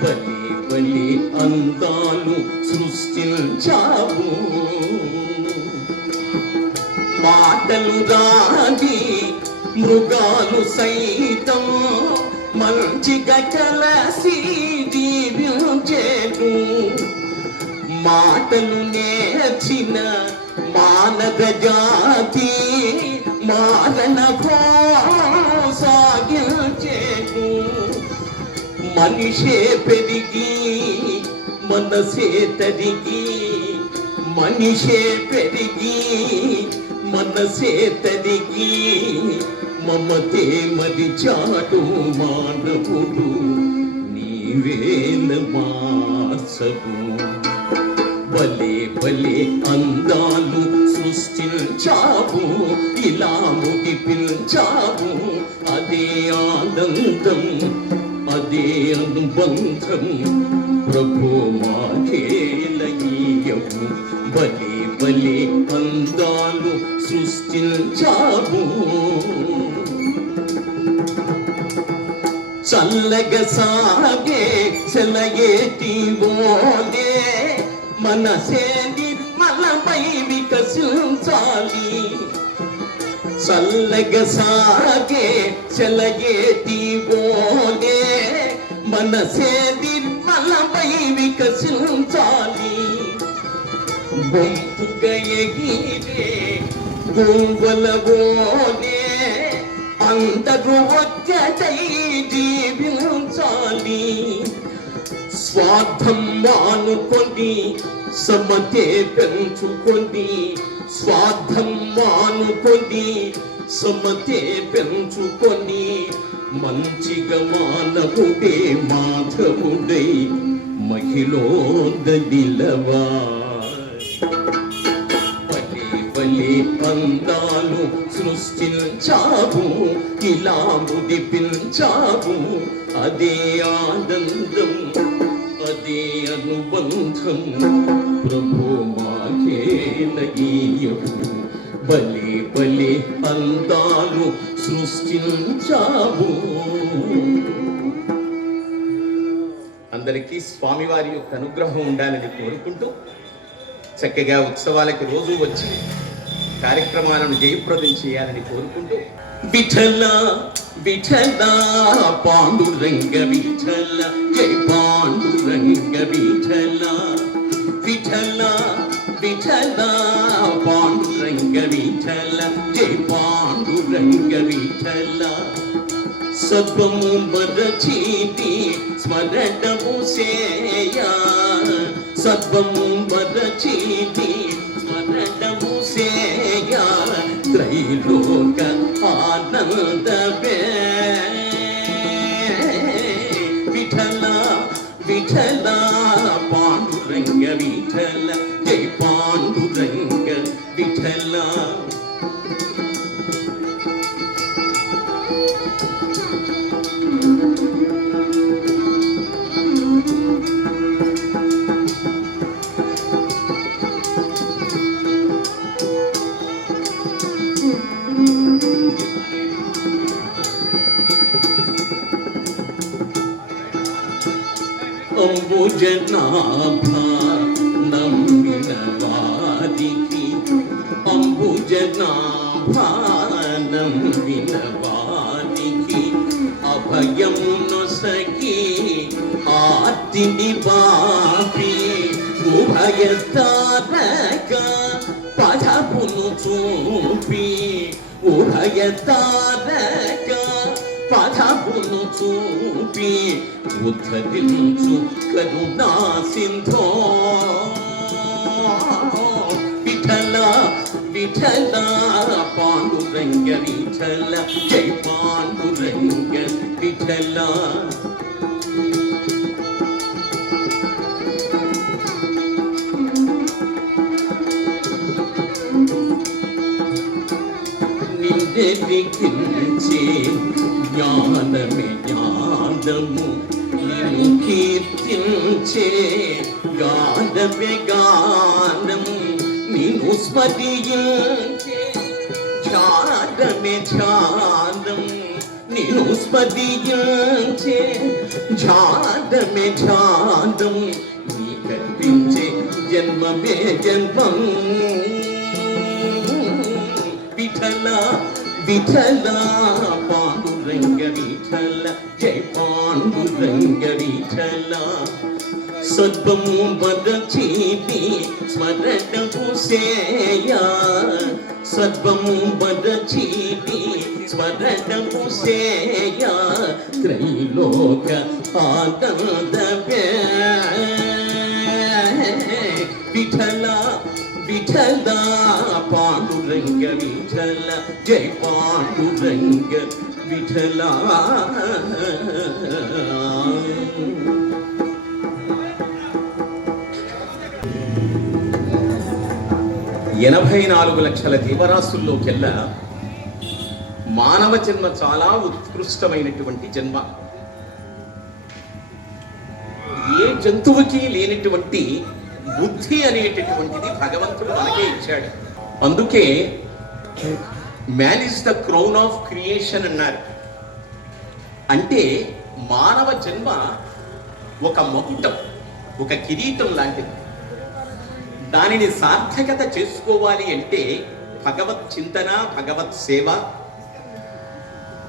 బలే బలే అందాలు సృష్టించావు. మాటలు రాని మృగాలు సైతం మంచిగా కలసి జీవించేను. మాటలు నేర్చిన మానవ జాతి మారణ సాగించేను. మనిషే పెరిగి మనసే తరిగి, మనిషే పెరిగి మనసే తరిగి, మమతే మరి చాటు మానవుడు నీవేల మాసము. బలే బలే అందాలు సృష్టించావు, ఇలా ముగిపించావు, అదే ఆనందం అదే అనుబంధం, ప్రభో మాకేలయ్యవు. బలే బలే అందాలు సృష్టించావు. చల్లగా సాగే సెలయేటి బోలే మనసే నిర్మలమై వికసించాలి. చల్లగా సాగే సెలయేటి బోలే మనసే నిర్మలమై వికసించాలి. బొంపుగా ఎగిరే గుంవల బోలే అందరూ ఒక్కటై జీవించాలి. స్వార్థం మానుకొని సమతే పెంచుకొని, స్వార్థం మానుకొని సమతే పెంచుకొని, మంచిగా మానవుడే మాధవుడై మహిళోద నిలవా. పలే పలే అందాలు సృష్టించావు, ఇలా ముడిపించావు, అదే ఆనందం అదే అనుబంధం, ప్రభు మాకే నగీయవు. బలే బలే అందాలు సృష్టించావు. అందరికీ స్వామివారి యొక్క అనుగ్రహం ఉండాలని కోరుకుంటూ, చక్కగా ఉత్సవాలకి రోజు వచ్చి కార్యక్రమాలను జయప్రదం చేయాలని కోరుకుంటూ, విఠల విఠల పాండురంగ విఠల జై పాండురంగ విఠల, విఠల విఠల పాండురంగ విఠల జై పాండురంగ విఠల. సర్వము మరచీతి స్మరణము సేయా, సర్వము మరచీతి స్మరణము సేయా, త్రైలోక ఆనందమే. విఠల విఠల పాండురంగ విఠల జై పాండురంగ విఠల. అంబుజనాభా నమ్మిన వారికి, అంబుజనాభా నమ్మిన వారికి, అభయమును సఖి ఆర్తిని బాపి, ఉభయ తారక పదపును చూపి, ఉభయ తారక పదపును చూపి, ఉద్ధరించు కరుణా సింధో. విఠల విఠల పాండురంగ విఠల జై పాండురంగ విఠల. నిన్నెదికించే జ్ఞానమే జ్ఞానము, నిన్ను కీర్తించే గానమే గానం, నిన్ను స్మరించే ధ్యానమే ధ్యానం, నిన్ను స్మరించే ధ్యానమే ధ్యానం, నీ కల్పించే జన్మమే జన్మం. విఠల విఠల పాండురంగ విఠల జై పాండురంగ విఠల. సర్వము మరచీతి స్మరణము సేయా, సర్వము మరచీతి స్మరణము సేయా, త్రైలోక ఆనందమే. విఠల విఠల పాండురంగ విఠల జై పాండురంగ విఠల. 84 లక్షల జీవరాశుల్లోకెల్లా మానవ జన్మ చాలా ఉత్కృష్టమైనటువంటి జన్మ. ఏ జంతువుకి లేనటువంటి బుద్ధి అనేటటువంటిది భగవంతుడు మనకే ఇచ్చాడు. అందుకే man is the crown of creation అన్నారు. అంటే మానవ జన్మ ఒక మకుటం, ఒక కిరీటం లాంటిది. దానిని సార్థకత చేసుకోవాలి అంటే భగవత్ చింతన, భగవత్ సేవ,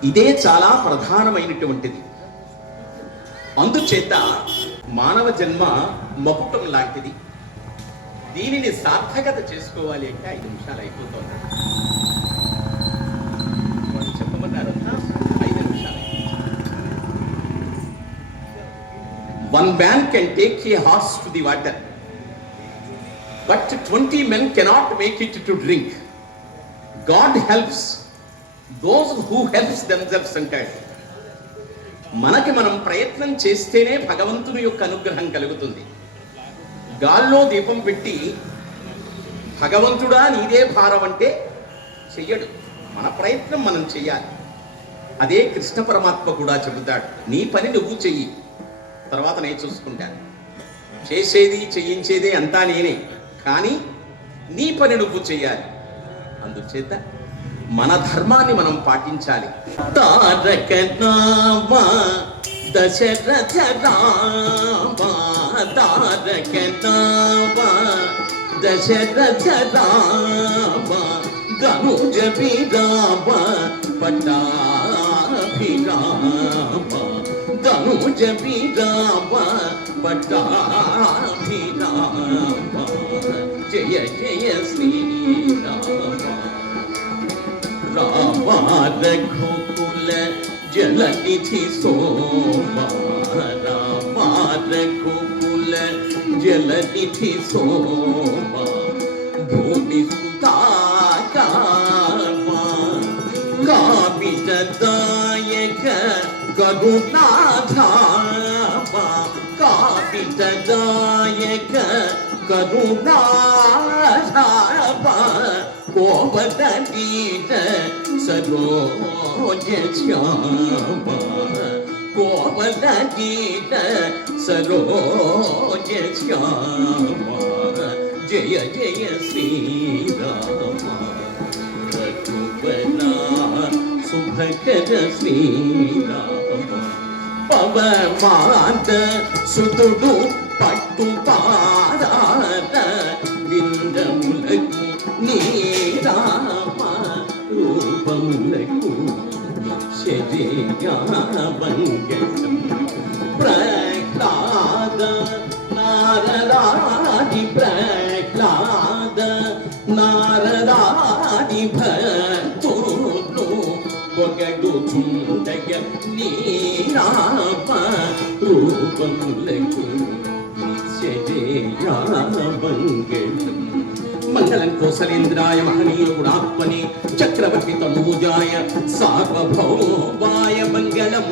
ఇదే చాలా ప్రధానమైనటువంటిది. అందుచేత మానవ జన్మ మకుటం లాంటిది. దీనిని సార్థకత చేసుకోవాలి అంటే 5 నిమిషాలు అయిపోతుంది. చెప్పమన్నారంతా 5 నిమిషాలు. One man can take a horse to the water, but 20 men cannot make it to drink. God helps those who helps themselves అంటాడు. మనకి మనం ప్రయత్నం చేస్తేనే భగవంతుని యొక్క అనుగ్రహం కలుగుతుంది. గాల్లో దీపం పెట్టి భగవంతుడా నీదే భారం అంటే చెయ్యడు. మన ప్రయత్నం మనం చెయ్యాలి. అదే కృష్ణ పరమాత్మ కూడా చెబుతాడు, నీ పని నువ్వు చెయ్యి, తర్వాత నేను చూసుకుంటాను. చేసేది చేయించేది అంతా నేనే, కానీ నీ పని నువ్వు చెయ్యాలి. అందుచేత మన ధర్మాన్ని మనం పాటించాలి. తారక నామ దశరథ రామ, తారక నామ దశరథ రామ, ధనుజ విరామ పట్టాభిరామ, ధనుజ విరామ పట్టాభిరామ, జయ జయ శ్రీరామ. రామ రఘుకుల జలనిధి సోమ, రామ రఘుకుల జలనిధి సోమ, భూమి సుతాకామ, కామితదాయక కరుణాధామ, కామితదాయక కరుణాధామ, కోమదీత సరోజ శ్యామ, కోమదీత సరోజ శ్యామ, జయ జయ శ్రీరామ. రఘువర శుభకర శ్రీరామ, పవమాన సుతుడు పట్టు పారాట విందములకు నీరామ, రూపములకు శరీరామంగళం. ప్రహ్లాద నారదాది, ప్రహ్లాద నారదాది భక్తులు ఒకడు చుండగ నీరామ, రూపములకు శరీరామంగళం. మంగళం కోసలేంద్రాయ మహనీయ గుణాత్మనే చక్రవర్తి తనూజాయ సార్వభౌమాయ మంగళం.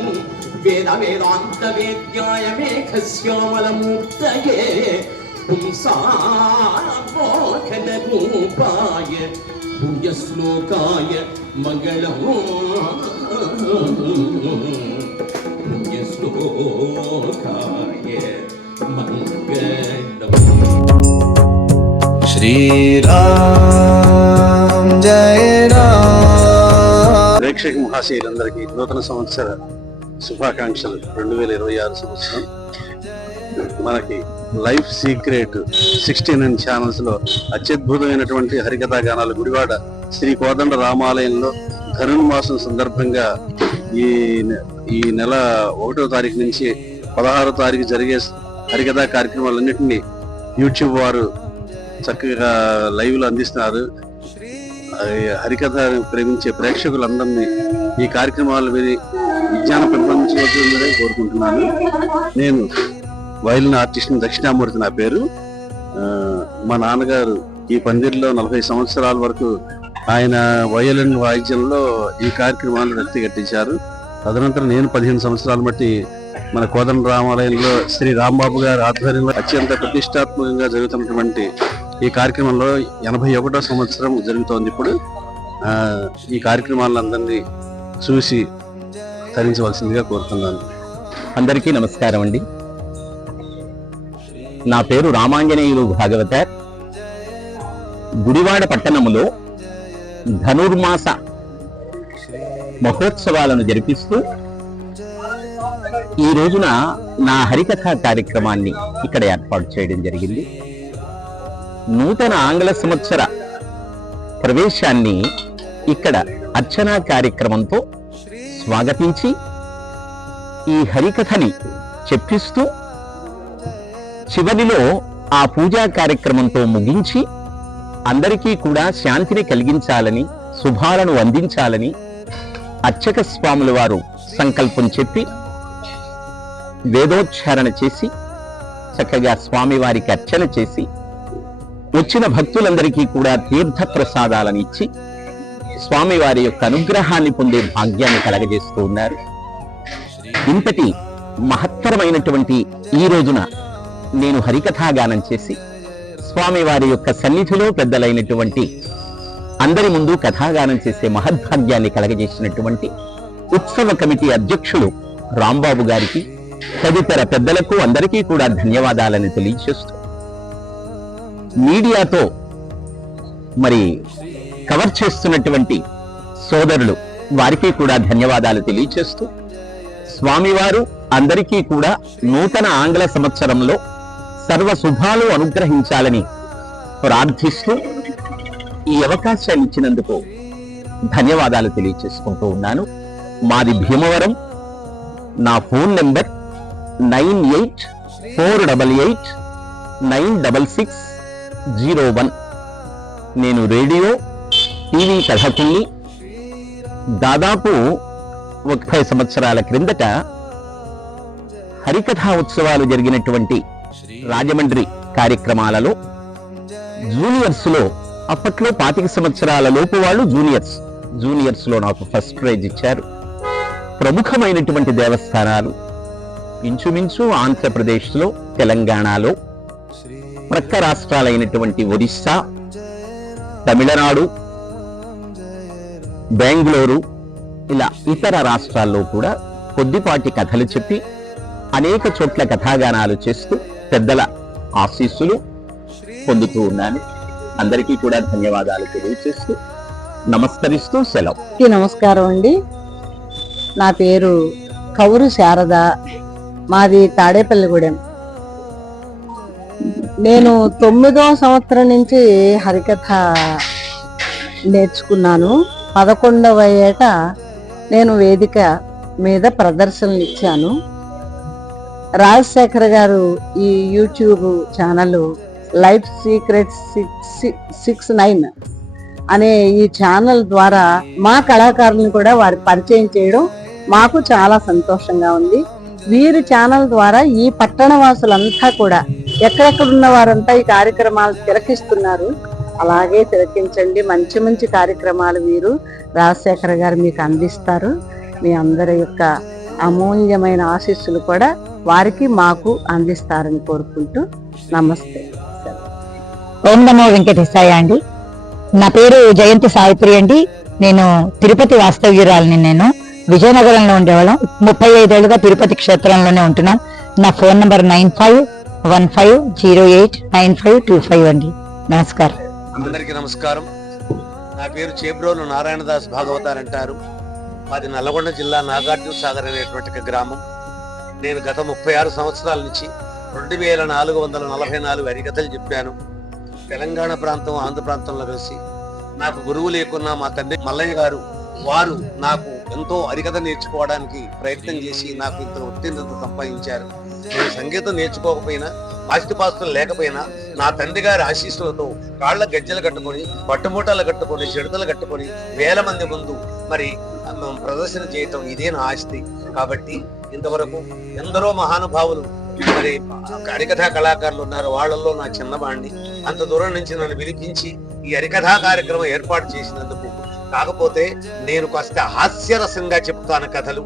వేద వేదాంత వేద్యాయ మేఘశ్యామలమూర్తయే పుంసామోహన రూపాయ పుణ్యశ్లోకాయ మంగళం, పుణ్యశ్లోకాయ మంగళం. శ్రీరామ్ జయ రామ్. ప్రేక్షక మహాశయులందరికీ నూతన సంవత్సర శుభాకాంక్షలు. 2026 సంవత్సరం మనకి లైఫ్ సీక్రెట్ 69 ఛానల్స్ లో అత్యద్భుతమైనటువంటి హరికథా గానాలు గుడివాడ శ్రీ కోదండ రామాలయంలో ధనుర్మాసం సందర్భంగా ఈ నెల 1వ తారీఖు నుంచి 16వ తారీఖు జరిగే హరికథా కార్యక్రమాలన్నింటినీ యూట్యూబ్ వారు చక్కగా లైవ్ లో అందిస్తున్నారు. హరికథ ప్రేమించే ప్రేక్షకులందరినీ ఈ కార్యక్రమాలు విని విజ్ఞానం పెంపొందించవలసిందిగా కోరుకుంటున్నాను. నేను వయలిన్ ఆర్టిస్ట్ దక్షిణామూర్తి నా పేరు. మా నాన్నగారు ఈ పందిరిలో 40 సంవత్సరాల వరకు ఆయన వయలిన్ వాయిద్యంలో ఈ కార్యక్రమాలను వ్యక్తిగట్టించారు. తదనంతరం నేను 15 సంవత్సరాల బట్టి మన కోదండ రామాలయంలో శ్రీ రాంబాబు గారి ఆధ్వర్యంలో అత్యంత ప్రతిష్టాత్మకంగా జరుగుతున్నటువంటి ఈ కార్యక్రమంలో 81వ సంవత్సరం జరుగుతోంది. ఇప్పుడు ఈ కార్యక్రమాలందరినీ చూసి తరించవలసిందిగా కోరుతున్నాను. అందరికీ నమస్కారం అండి. నా పేరు రామాంజనేయులు భాగవతర్. గుడివాడ పట్టణములో ధనుర్మాస మహోత్సవాలను జరిపిస్తూ ఈ రోజున నా హరికథ కార్యక్రమాన్ని ఇక్కడ ఏర్పాటు చేయడం జరిగింది. నూతన ఆంగ్ల సంవత్సర ప్రవేశాన్ని ఇక్కడ అర్చనా కార్యక్రమంతో స్వాగతించి ఈ హరికథని చెప్పిస్తూ చివరిలో ఆ పూజా కార్యక్రమంతో ముగించి అందరికీ కూడా శాంతిని కలిగించాలని, శుభాలను అందించాలని అర్చక స్వాముల వారు సంకల్పం చెప్పి వేదోచ్చారణ చేసి చక్కగా స్వామివారికి అర్చన చేసి వచ్చిన భక్తులందరికీ కూడా తీర్థ ప్రసాదాలను ఇచ్చి స్వామివారి యొక్క అనుగ్రహాన్ని పొందే భాగ్యాన్ని కలగజేస్తూ ఉన్నారు. ఇంతటి మహత్తరమైనటువంటి ఈ రోజున నేను హరికథాగానం చేసి స్వామివారి యొక్క సన్నిధిలో పెద్దలైనటువంటి అందరి ముందు కథాగానం చేసే మహద్భాగ్యాన్ని కలగజేసినటువంటి ఉత్సవ కమిటీ అధ్యక్షులు రాంబాబు గారికి తదితర పెద్దలకు అందరికీ కూడా ధన్యవాదాలను తెలియజేస్తూ మీడియాతో మరి కవర్ చేస్తున్నటువంటి సోదరులు వారికి కూడా ధన్యవాదాలు తెలియజేస్తూ స్వామివారు అందరికీ కూడా నూతన ఆంగ్ల సంవత్సరంలో సర్వ శుభాలు అనుగ్రహించాలని ప్రార్థిస్తూ ఈ అవకాశాన్ని ఇచ్చినందుకు ధన్యవాదాలు తెలియజేసుకుంటూ ఉన్నాను. మాది భీమవరం. నా ఫోన్ నెంబర్ 9848896601. నేను రేడియో టీవీ కథకుల్ని. దాదాపు 30 సంవత్సరాల క్రిందట హరికథా ఉత్సవాలు జరిగినటువంటి రాజమండ్రి కార్యక్రమాలలో జూనియర్స్ లో అప్పట్లో 25 సంవత్సరాల లోపు వాళ్ళు జూనియర్స్ లో నాకు ఫస్ట్ ప్రైజ్ ఇచ్చారు. ప్రముఖమైనటువంటి దేవస్థానాలు ఇంచుమించు ఆంధ్రప్రదేశ్ లో, తెలంగాణలో, ప్రక్క రాష్ట్రాలైనటువంటి ఒరిస్సా, తమిళనాడు, బెంగళూరు, ఇలా ఇతర రాష్ట్రాల్లో కూడా కొద్దిపాటి కథలు చెప్పి అనేక చోట్ల కథాగానాలు చేస్తూ పెద్దల ఆశీస్సులు పొందుతూ ఉన్నాను. అందరికీ కూడా ధన్యవాదాలు తెలియజేస్తూ నమస్కరిస్తూ సెలవు. నమస్కారం అండి. నా పేరు కౌరు శారద. మాది తాడేపల్లిగూడెం. నేను 9వ సంవత్సరం నుంచి హరికథ నేర్చుకున్నాను. 11వ ఏట నేను వేదిక మీద ప్రదర్శనలు ఇచ్చాను. రాజశేఖర్ గారు ఈ యూట్యూబ్ ఛానల్ లైఫ్ సీక్రెట్స్ 669 అనే ఈ ఛానల్ ద్వారా మా కళాకారులను కూడా వారి పరిచయం చేయడం మాకు చాలా సంతోషంగా ఉంది. వీరి ఛానల్ ద్వారా ఈ పట్టణ వాసులంతా కూడా ఎక్కడెక్కడ ఉన్న వారంతా ఈ కార్యక్రమాలు తిలకిస్తున్నారు. అలాగే తిలకించండి. మంచి మంచి కార్యక్రమాలు వీరు రాజశేఖర్ గారు మీకు అందిస్తారు. మీ అందరి యొక్క అమూల్యమైన ఆశీస్సులు కూడా వారికి మాకు అందిస్తారని కోరుకుంటూ నమస్తే. ఓం నమో వెంకటేశాయ అండి. నా పేరు జయంతి సావిత్రి అండి. నేను తిరుపతి వాస్తవ్యురాలని. నేను విజయనగరంలో ఉండేవాళ్ళం. 35 ఏళ్ళుగా తిరుపతి క్షేత్రంలోనే ఉంటున్నాం. నా ఫోన్ నంబర్ 9515089525 అండి. నమస్కారం. అందరికీ నమస్కారం. నా పేరు చేబ్రోలు నారాయణదాస్ భాగవతార్ అంటారు. మాది నల్లగొండ జిల్లా నాగార్జున సాగర్ అనేటువంటి గ్రామం. నేను గత 36 సంవత్సరాల నుంచి 2444 హరికథలు చెప్పాను. తెలంగాణ ప్రాంతం, ఆంధ్ర ప్రాంతంలో కలిసి నాకు గురువు లేకున్నా మా తండ్రి మల్లయ్య గారు వారు నాకు ఎంతో హరికథ నేర్చుకోవడానికి ప్రయత్నం చేసి నాకు ఇంత ఉత్తీర్ణత సంపాదించారు. నేను సంగీతం నేర్చుకోకపోయినా, ఆస్తిపాస్తులు లేకపోయినా నా తండ్రి గారి ఆశీస్సులతో కాళ్ళ గజ్జలు కట్టుకొని, పట్టుమూటలు కట్టుకొని, చెడుతలు కట్టుకొని 1000 మంది ముందు మరి ప్రదర్శన చేయటం ఇదే నా ఆస్తి. కాబట్టి ఇంతవరకు ఎందరో మహానుభావులు మరి హరికథా కళాకారులు ఉన్నారు. వాళ్ళల్లో నా చిన్నవాణ్ణి. అంత దూరం నుంచి నన్ను పిలిపించి ఈ హరికథా కార్యక్రమం ఏర్పాటు చేసినందుకు. కాకపోతే నేను కాస్త హాస్యరసంగా చెప్తాను కథలు.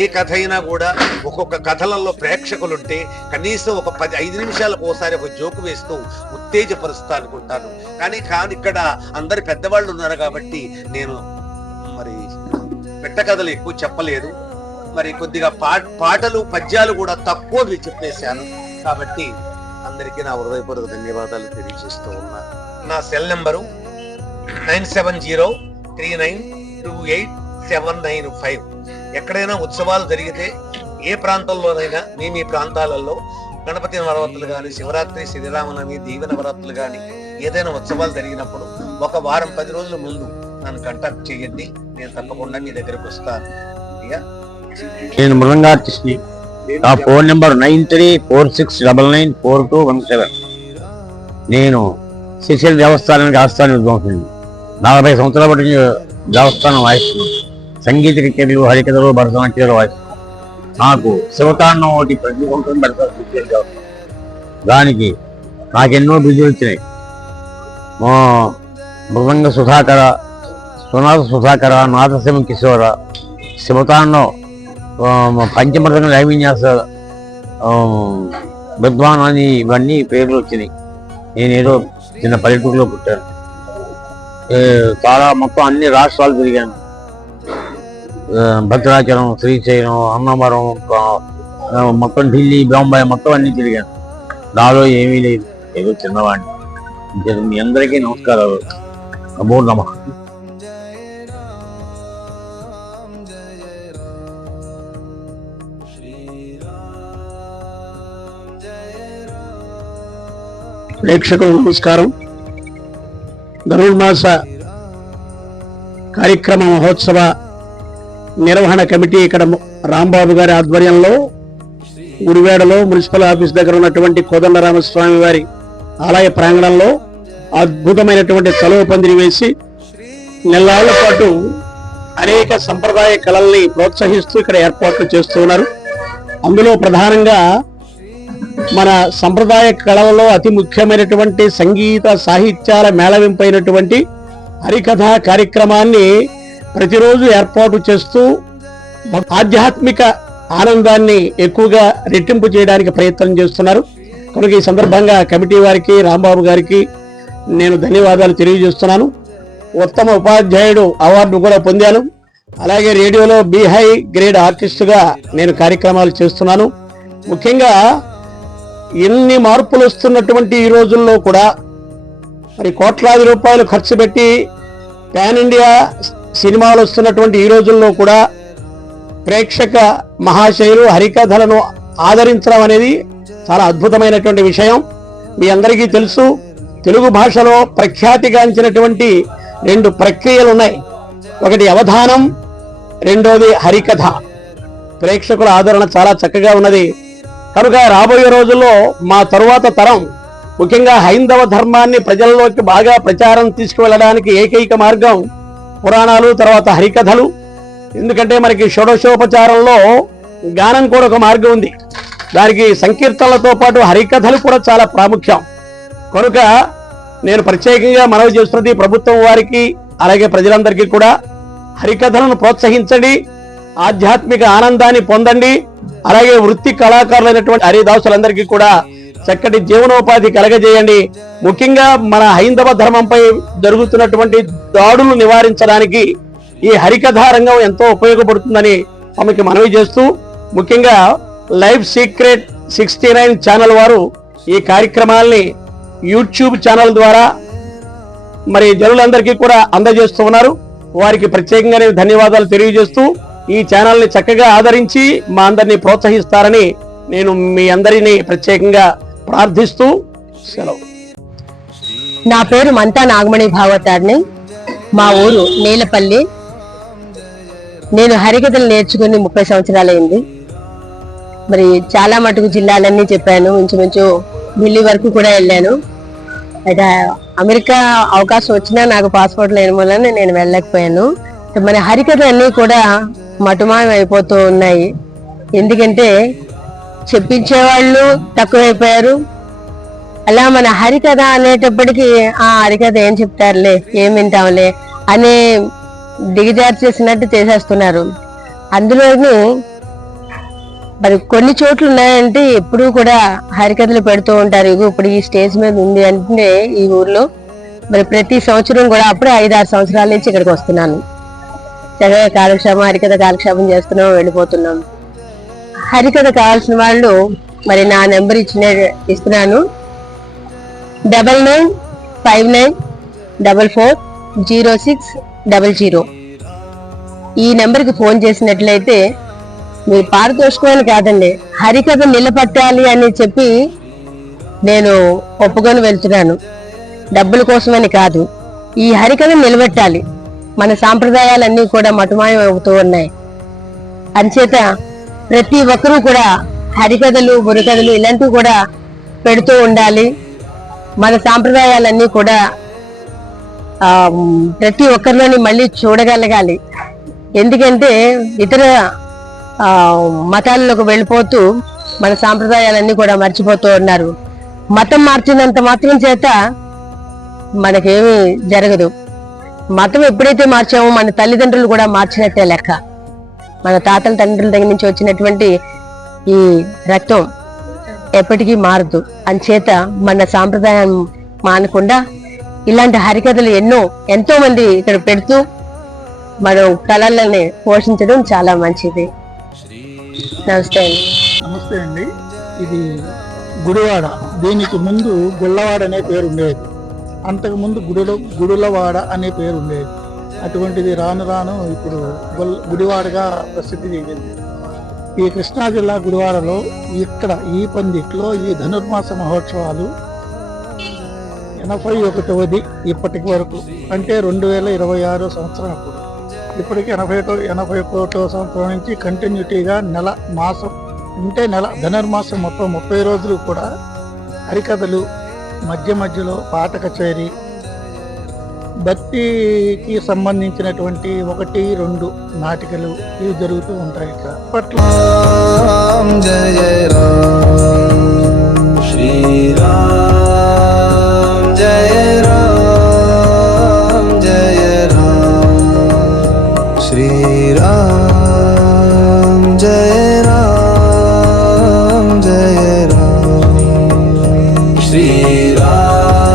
ఏ కథ అయినా కూడా ఒక్కొక్క కథలలో ప్రేక్షకులుంటే కనీసం ఒక 5 నిమిషాలకు ఒకసారి ఒక జోకు వేస్తూ ఉత్తేజపరుస్తా అనుకుంటాను. కానీ ఇక్కడ అందరు పెద్దవాళ్ళు ఉన్నారు కాబట్టి నేను మరి పెట్ట కథలు ఎక్కువ చెప్పలేదు. మరి కొద్దిగా పాటలు, పద్యాలు కూడా తక్కువ చెప్పేశాను. కాబట్టి అందరికీ నా హృదయపూర్వక ధన్యవాదాలు తెలియజేస్తూ ఉన్నాను. నా సెల్ నెంబరు 9703928795. ఎక్కడైనా ఉత్సవాలు జరిగితే ఏ ప్రాంతంలోనైనా మీ ప్రాంతాలలో గణపతి నవరాత్రులు కానీ, శివరాత్రి, శ్రీరామనవమి, దీవెన నవరాత్రులు కానీ ఏదైనా ఉత్సవాలు జరిగినప్పుడు ఒక వారం 10 రోజుల ముందు నన్ను కాంటాక్ట్ చేయండి. నేను తప్పకుండా మీ దగ్గరకు వస్తాను. నేను మృదంగార్టిస్ట్ని. నా ఫోన్ నెంబర్ 9346994217. నేను శ్రీశైలం దేవస్థానానికి ఆస్థాన విద్వాంసుని. 40 సంవత్సరాల బట్టి దేవస్థానం వాయిస్తున్నాను. సంగీత కచేరీలు, హరికథలు, భరతనాట్యాలు వాయిస్తున్నాను. నాకు శివతాండం ఒకటి ప్రతి సంవత్సరం పెడతారు క్రిస్టియన్ దేవస్థానం. దానికి నాకెన్నో బిజులు వచ్చినాయి. మృదంగ సుధాకర, సునాద సుధాకర, నాదశివ కిశోర, శివతాండం, పంచమృదంగ నైవిన్యాస విద్వాన్ అని ఇవన్నీ పేర్లు వచ్చినాయి. నేనేదో చిన్న పల్లెటూరులో పుట్టాను. చాలా మొత్తం అన్ని రాష్ట్రాలు తిరిగాను. భద్రాచలం, శ్రీశైలం, అన్నవరం, మొత్తం ఢిల్లీ, బొంబాయి మొత్తం అన్ని తిరిగాను. నాలో ఏమీ లేదు, ఏదో చిన్నవాడిని. మీ అందరికీ నమస్కారాలు. నమో నమః. ప్రేక్షకులకు నమస్కారం. ధనుర్మాస కార్యక్రమ మహోత్సవ నిర్వహణ కమిటీ ఇక్కడ రాంబాబు గారి ఆధ్వర్యంలో గుడివేడలో మున్సిపల్ ఆఫీస్ దగ్గర ఉన్నటువంటి కోదండరామస్వామి వారి ఆలయ ప్రాంగణంలో అద్భుతమైనటువంటి చలువ పందిరి వేసి నెలల పాటు అనేక సంప్రదాయ కళల్ని ప్రోత్సహిస్తూ ఇక్కడ ఏర్పాట్లు చేస్తూ ఉన్నారు. అందులో ప్రధానంగా మన సంప్రదాయ కళలలో అతి ముఖ్యమైనటువంటి సంగీత సాహిత్యాల మేళవింపైనటువంటి హరికథా కార్యక్రమాన్ని ప్రతిరోజు ఏర్పాటు చేస్తూ ఆధ్యాత్మిక ఆనందాన్ని ఎక్కువగా రెట్టింపు చేయడానికి ప్రయత్నం చేస్తున్నారు. కనుక ఈ సందర్భంగా కమిటీ వారికి, రాంబాబు గారికి నేను ధన్యవాదాలు తెలియజేస్తున్నాను. ఉత్తమ ఉపాధ్యాయుడు అవార్డు కూడా పొందాను. అలాగే రేడియోలో బి హై గ్రేడ్ ఆర్టిస్టుగా నేను కార్యక్రమాలు చేస్తున్నాను. ముఖ్యంగా ఎన్ని మార్పులు వస్తున్నటువంటి ఈ రోజుల్లో కూడా మరి కోట్లాది రూపాయలు ఖర్చు పెట్టి పాన్ ఇండియా సినిమాలు వస్తున్నటువంటి ఈ రోజుల్లో కూడా ప్రేక్షక మహాశయులు హరికథలను ఆదరించడం అనేది చాలా అద్భుతమైనటువంటి విషయం. మీ అందరికీ తెలుసు, తెలుగు భాషలో ప్రఖ్యాతిగాంచినటువంటి 2 ప్రక్రియలు ఉన్నాయి. ఒకటి అవధానం, రెండోది హరికథ. ప్రేక్షకుల ఆదరణ చాలా చక్కగా ఉన్నది. కనుక రాబోయే రోజుల్లో మా తరువాత తరం ముఖ్యంగా హైందవ ధర్మాన్ని ప్రజల్లోకి బాగా ప్రచారం తీసుకువెళ్ళడానికి ఏకైక మార్గం పురాణాలు, తర్వాత హరికథలు. ఎందుకంటే మనకి షోడశోపచారంలో గానం కూడా ఒక మార్గం ఉంది. దానికి సంకీర్తనలతో పాటు హరికథలు కూడా చాలా ప్రాముఖ్యం. కనుక నేను ప్రత్యేకంగా మనవి చేస్తున్నది ప్రభుత్వం వారికి, అలాగే ప్రజలందరికీ కూడా హరికథలను ప్రోత్సహించండి, ఆధ్యాత్మిక ఆనందాన్ని పొందండి. అలాగే వృత్తి కళాకారులైనటువంటి హరిదాసులందరికీ కూడా చక్కటి జీవనోపాధి కలగజేయండి. ముఖ్యంగా మన హైందవ ధర్మంపై జరుగుతున్నటువంటి దాడులు నివారించడానికి ఈ హరికథా రంగం ఎంతో ఉపయోగపడుతుందని ఆమెకి మనవి చేస్తూ, ముఖ్యంగా లైవ్ సీక్రెట్ 69 ఛానల్ వారు ఈ కార్యక్రమాల్ని యూట్యూబ్ ఛానల్ ద్వారా మరి జనులందరికీ కూడా అందజేస్తూ ఉన్నారు. వారికి ప్రత్యేకంగా నేను ధన్యవాదాలు తెలియజేస్తూ ఈ ఛానల్ని చక్కగా ఆదరించి మా అందరినీ ప్రోత్సహిస్తారని నేను మీ అందరినీ ప్రత్యేకంగా ప్రార్థిస్తూ సెలవు. నా పేరు మంతా నాగమణి భాగవతారిని. మా ఊరు నేలపల్లి. నేను హరికథలు నేర్చుకుని 30 సంవత్సరాలైంది. మరి చాలా మటుకు జిల్లాలన్నీ చెప్పాను, ఇంచుమించు ఢిల్లీ వరకు కూడా వెళ్ళాను. అయితే అమెరికా అవకాశం వచ్చినా నాకు పాస్పోర్ట్ లేని వల్ల నేను వెళ్ళలేకపోయాను. మన హరికథలు అన్నీ కూడా మటుమాయం అయిపోతూ ఉన్నాయి. ఎందుకంటే చెప్పించేవాళ్ళు తక్కువైపోయారు. అలా మన హరికథ అనేటప్పటికీ ఆ హరికథ ఏం చెప్తారులే, ఏం వింటాంలే అనే దిగజారు చేసినట్టు చేసేస్తున్నారు. అందులోనూ మరి కొన్ని చోట్ల ఉన్నాయంటే ఎప్పుడూ కూడా హరికథలు పెడుతూ ఉంటారు. ఇప్పుడు ఈ స్టేజ్ మీద ఉంది అంటే ఈ ఊర్లో మరి ప్రతి సంవత్సరం కూడా అప్పుడే 5-6 సంవత్సరాల నుంచి ఇక్కడికి వస్తున్నాను. చక్కగా కాలక్షేపం, హరికథ కాలక్షేపం చేస్తున్నాం, వెళ్ళిపోతున్నాం. హరికథ కావాల్సిన వాళ్ళు మరి నా నెంబర్ ఇస్తున్నాను. 9959440600. ఈ నెంబర్కి ఫోన్ చేసినట్లయితే మీరు పారితోషికమని కాదండి, హరికథ నిలబట్టాలి అని చెప్పి నేను ఒప్పుకొని వెళ్తున్నాను. డబ్బుల కోసమని కాదు, ఈ హరికథ నిలబెట్టాలి. మన సాంప్రదాయాలన్నీ కూడా మటుమాయం అవుతూ ఉన్నాయి. అంచేత ప్రతి ఒక్కరూ కూడా హరికథలు, బుర్రకథలు ఇలాంటివి కూడా పెడుతూ ఉండాలి. మన సాంప్రదాయాలన్నీ కూడా ప్రతి ఒక్కరిలోని మళ్ళీ చూడగలగాలి. ఎందుకంటే ఇతర మతాల్లోకి వెళ్ళిపోతూ మన సాంప్రదాయాలన్నీ కూడా మర్చిపోతూ ఉన్నారు. మతం మార్చినంత మాత్రం చేత మనకేమీ జరగదు. మతం ఎప్పుడైతే మార్చామో మన తల్లిదండ్రులు కూడా మార్చినట్టే లెక్క. మన తాతల తండ్రుల దగ్గర నుంచి వచ్చినటువంటి ఈ రక్తం ఎప్పటికీ మారదు. అంచేత మన సాంప్రదాయం మానకుండా ఇలాంటి హరికథలు ఎంతో మంది ఇక్కడ పెడుతూ మనం కళలని పోషించడం చాలా మంచిది. నమస్తే అండి. నమస్తే అండి. ఇది గుడివాడ. దీనికి ముందు గుళ్ళవాడ అనే పేరు ఉండేది. అంతకుముందు గుడులవాడ అనే పేరు ఉండేది. అటువంటిది రాను రాను ఇప్పుడు గుడివాడగా ప్రసిద్ధి చెందింది. ఈ కృష్ణా జిల్లా గుడివాడలో ఇక్కడ ఈ పందిట్లో ఈ ధనుర్మాస మహోత్సవాలు 81వ ఇప్పటికి వరకు, అంటే 2026 సంవత్సరం అప్పుడు. ఇప్పటికి 81వ సంవత్సరం నుంచి కంటిన్యూటీగా మాసం ధనుర్మాసం మొత్తం 30 రోజులు కూడా హరికథలు, మధ్యలో పాట కచేరీ, భక్తికి సంబంధించినటువంటి 1-2 నాటికలు ఇవి జరుగుతూ ఉంటాయి. ఇక్కడ అప్పట్లో జయ రామ్ శ్రీరామ్ జయ రామ్ జయ రామ్ శ్రీరామ్ జయ రామ్ జయ రామ్ శ్రీరామ్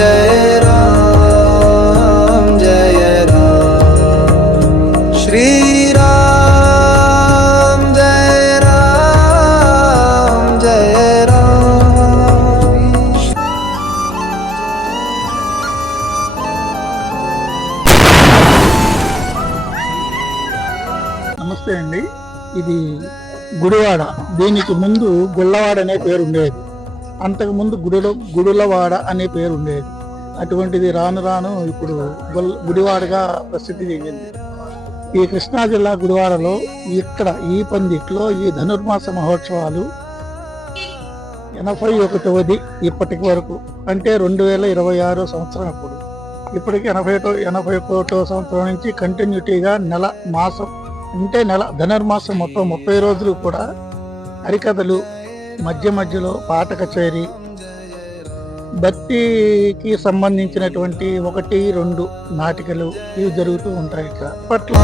జయ రామ్ జయ రామ్ శ్రీరామ్ జయ రామ్ జయ రామ్. నమస్తే అండి. ఇది గుడివాడ. దీనికి ముందు గుళ్ళవాడ అనే పేరు ఉండేది. అంతకుముందు గుడులవాడ అనే పేరు ఉండేది. అటువంటిది రాను రాను ఇప్పుడు గుడివాడగా ప్రసిద్ధి చెందింది. ఈ కృష్ణా జిల్లా గుడివాడలో ఇక్కడ ఈ పందిట్లో ఈ ధనుర్మాస మహోత్సవాలు 81వ ఇప్పటికి వరకు, అంటే 2026 సంవత్సరం అప్పుడు. ఇప్పటికి 81వ సంవత్సరం నుంచి కంటిన్యూటీగా ధనుర్మాసం మొత్తం 30 రోజులు కూడా హరికథలు, మధ్యలో పాట కచేరీ, భక్తికి సంబంధించినటువంటి 1-2 నాటికలు ఇవి జరుగుతూ ఉంటాయి. ఇక్కడ అప్పట్లో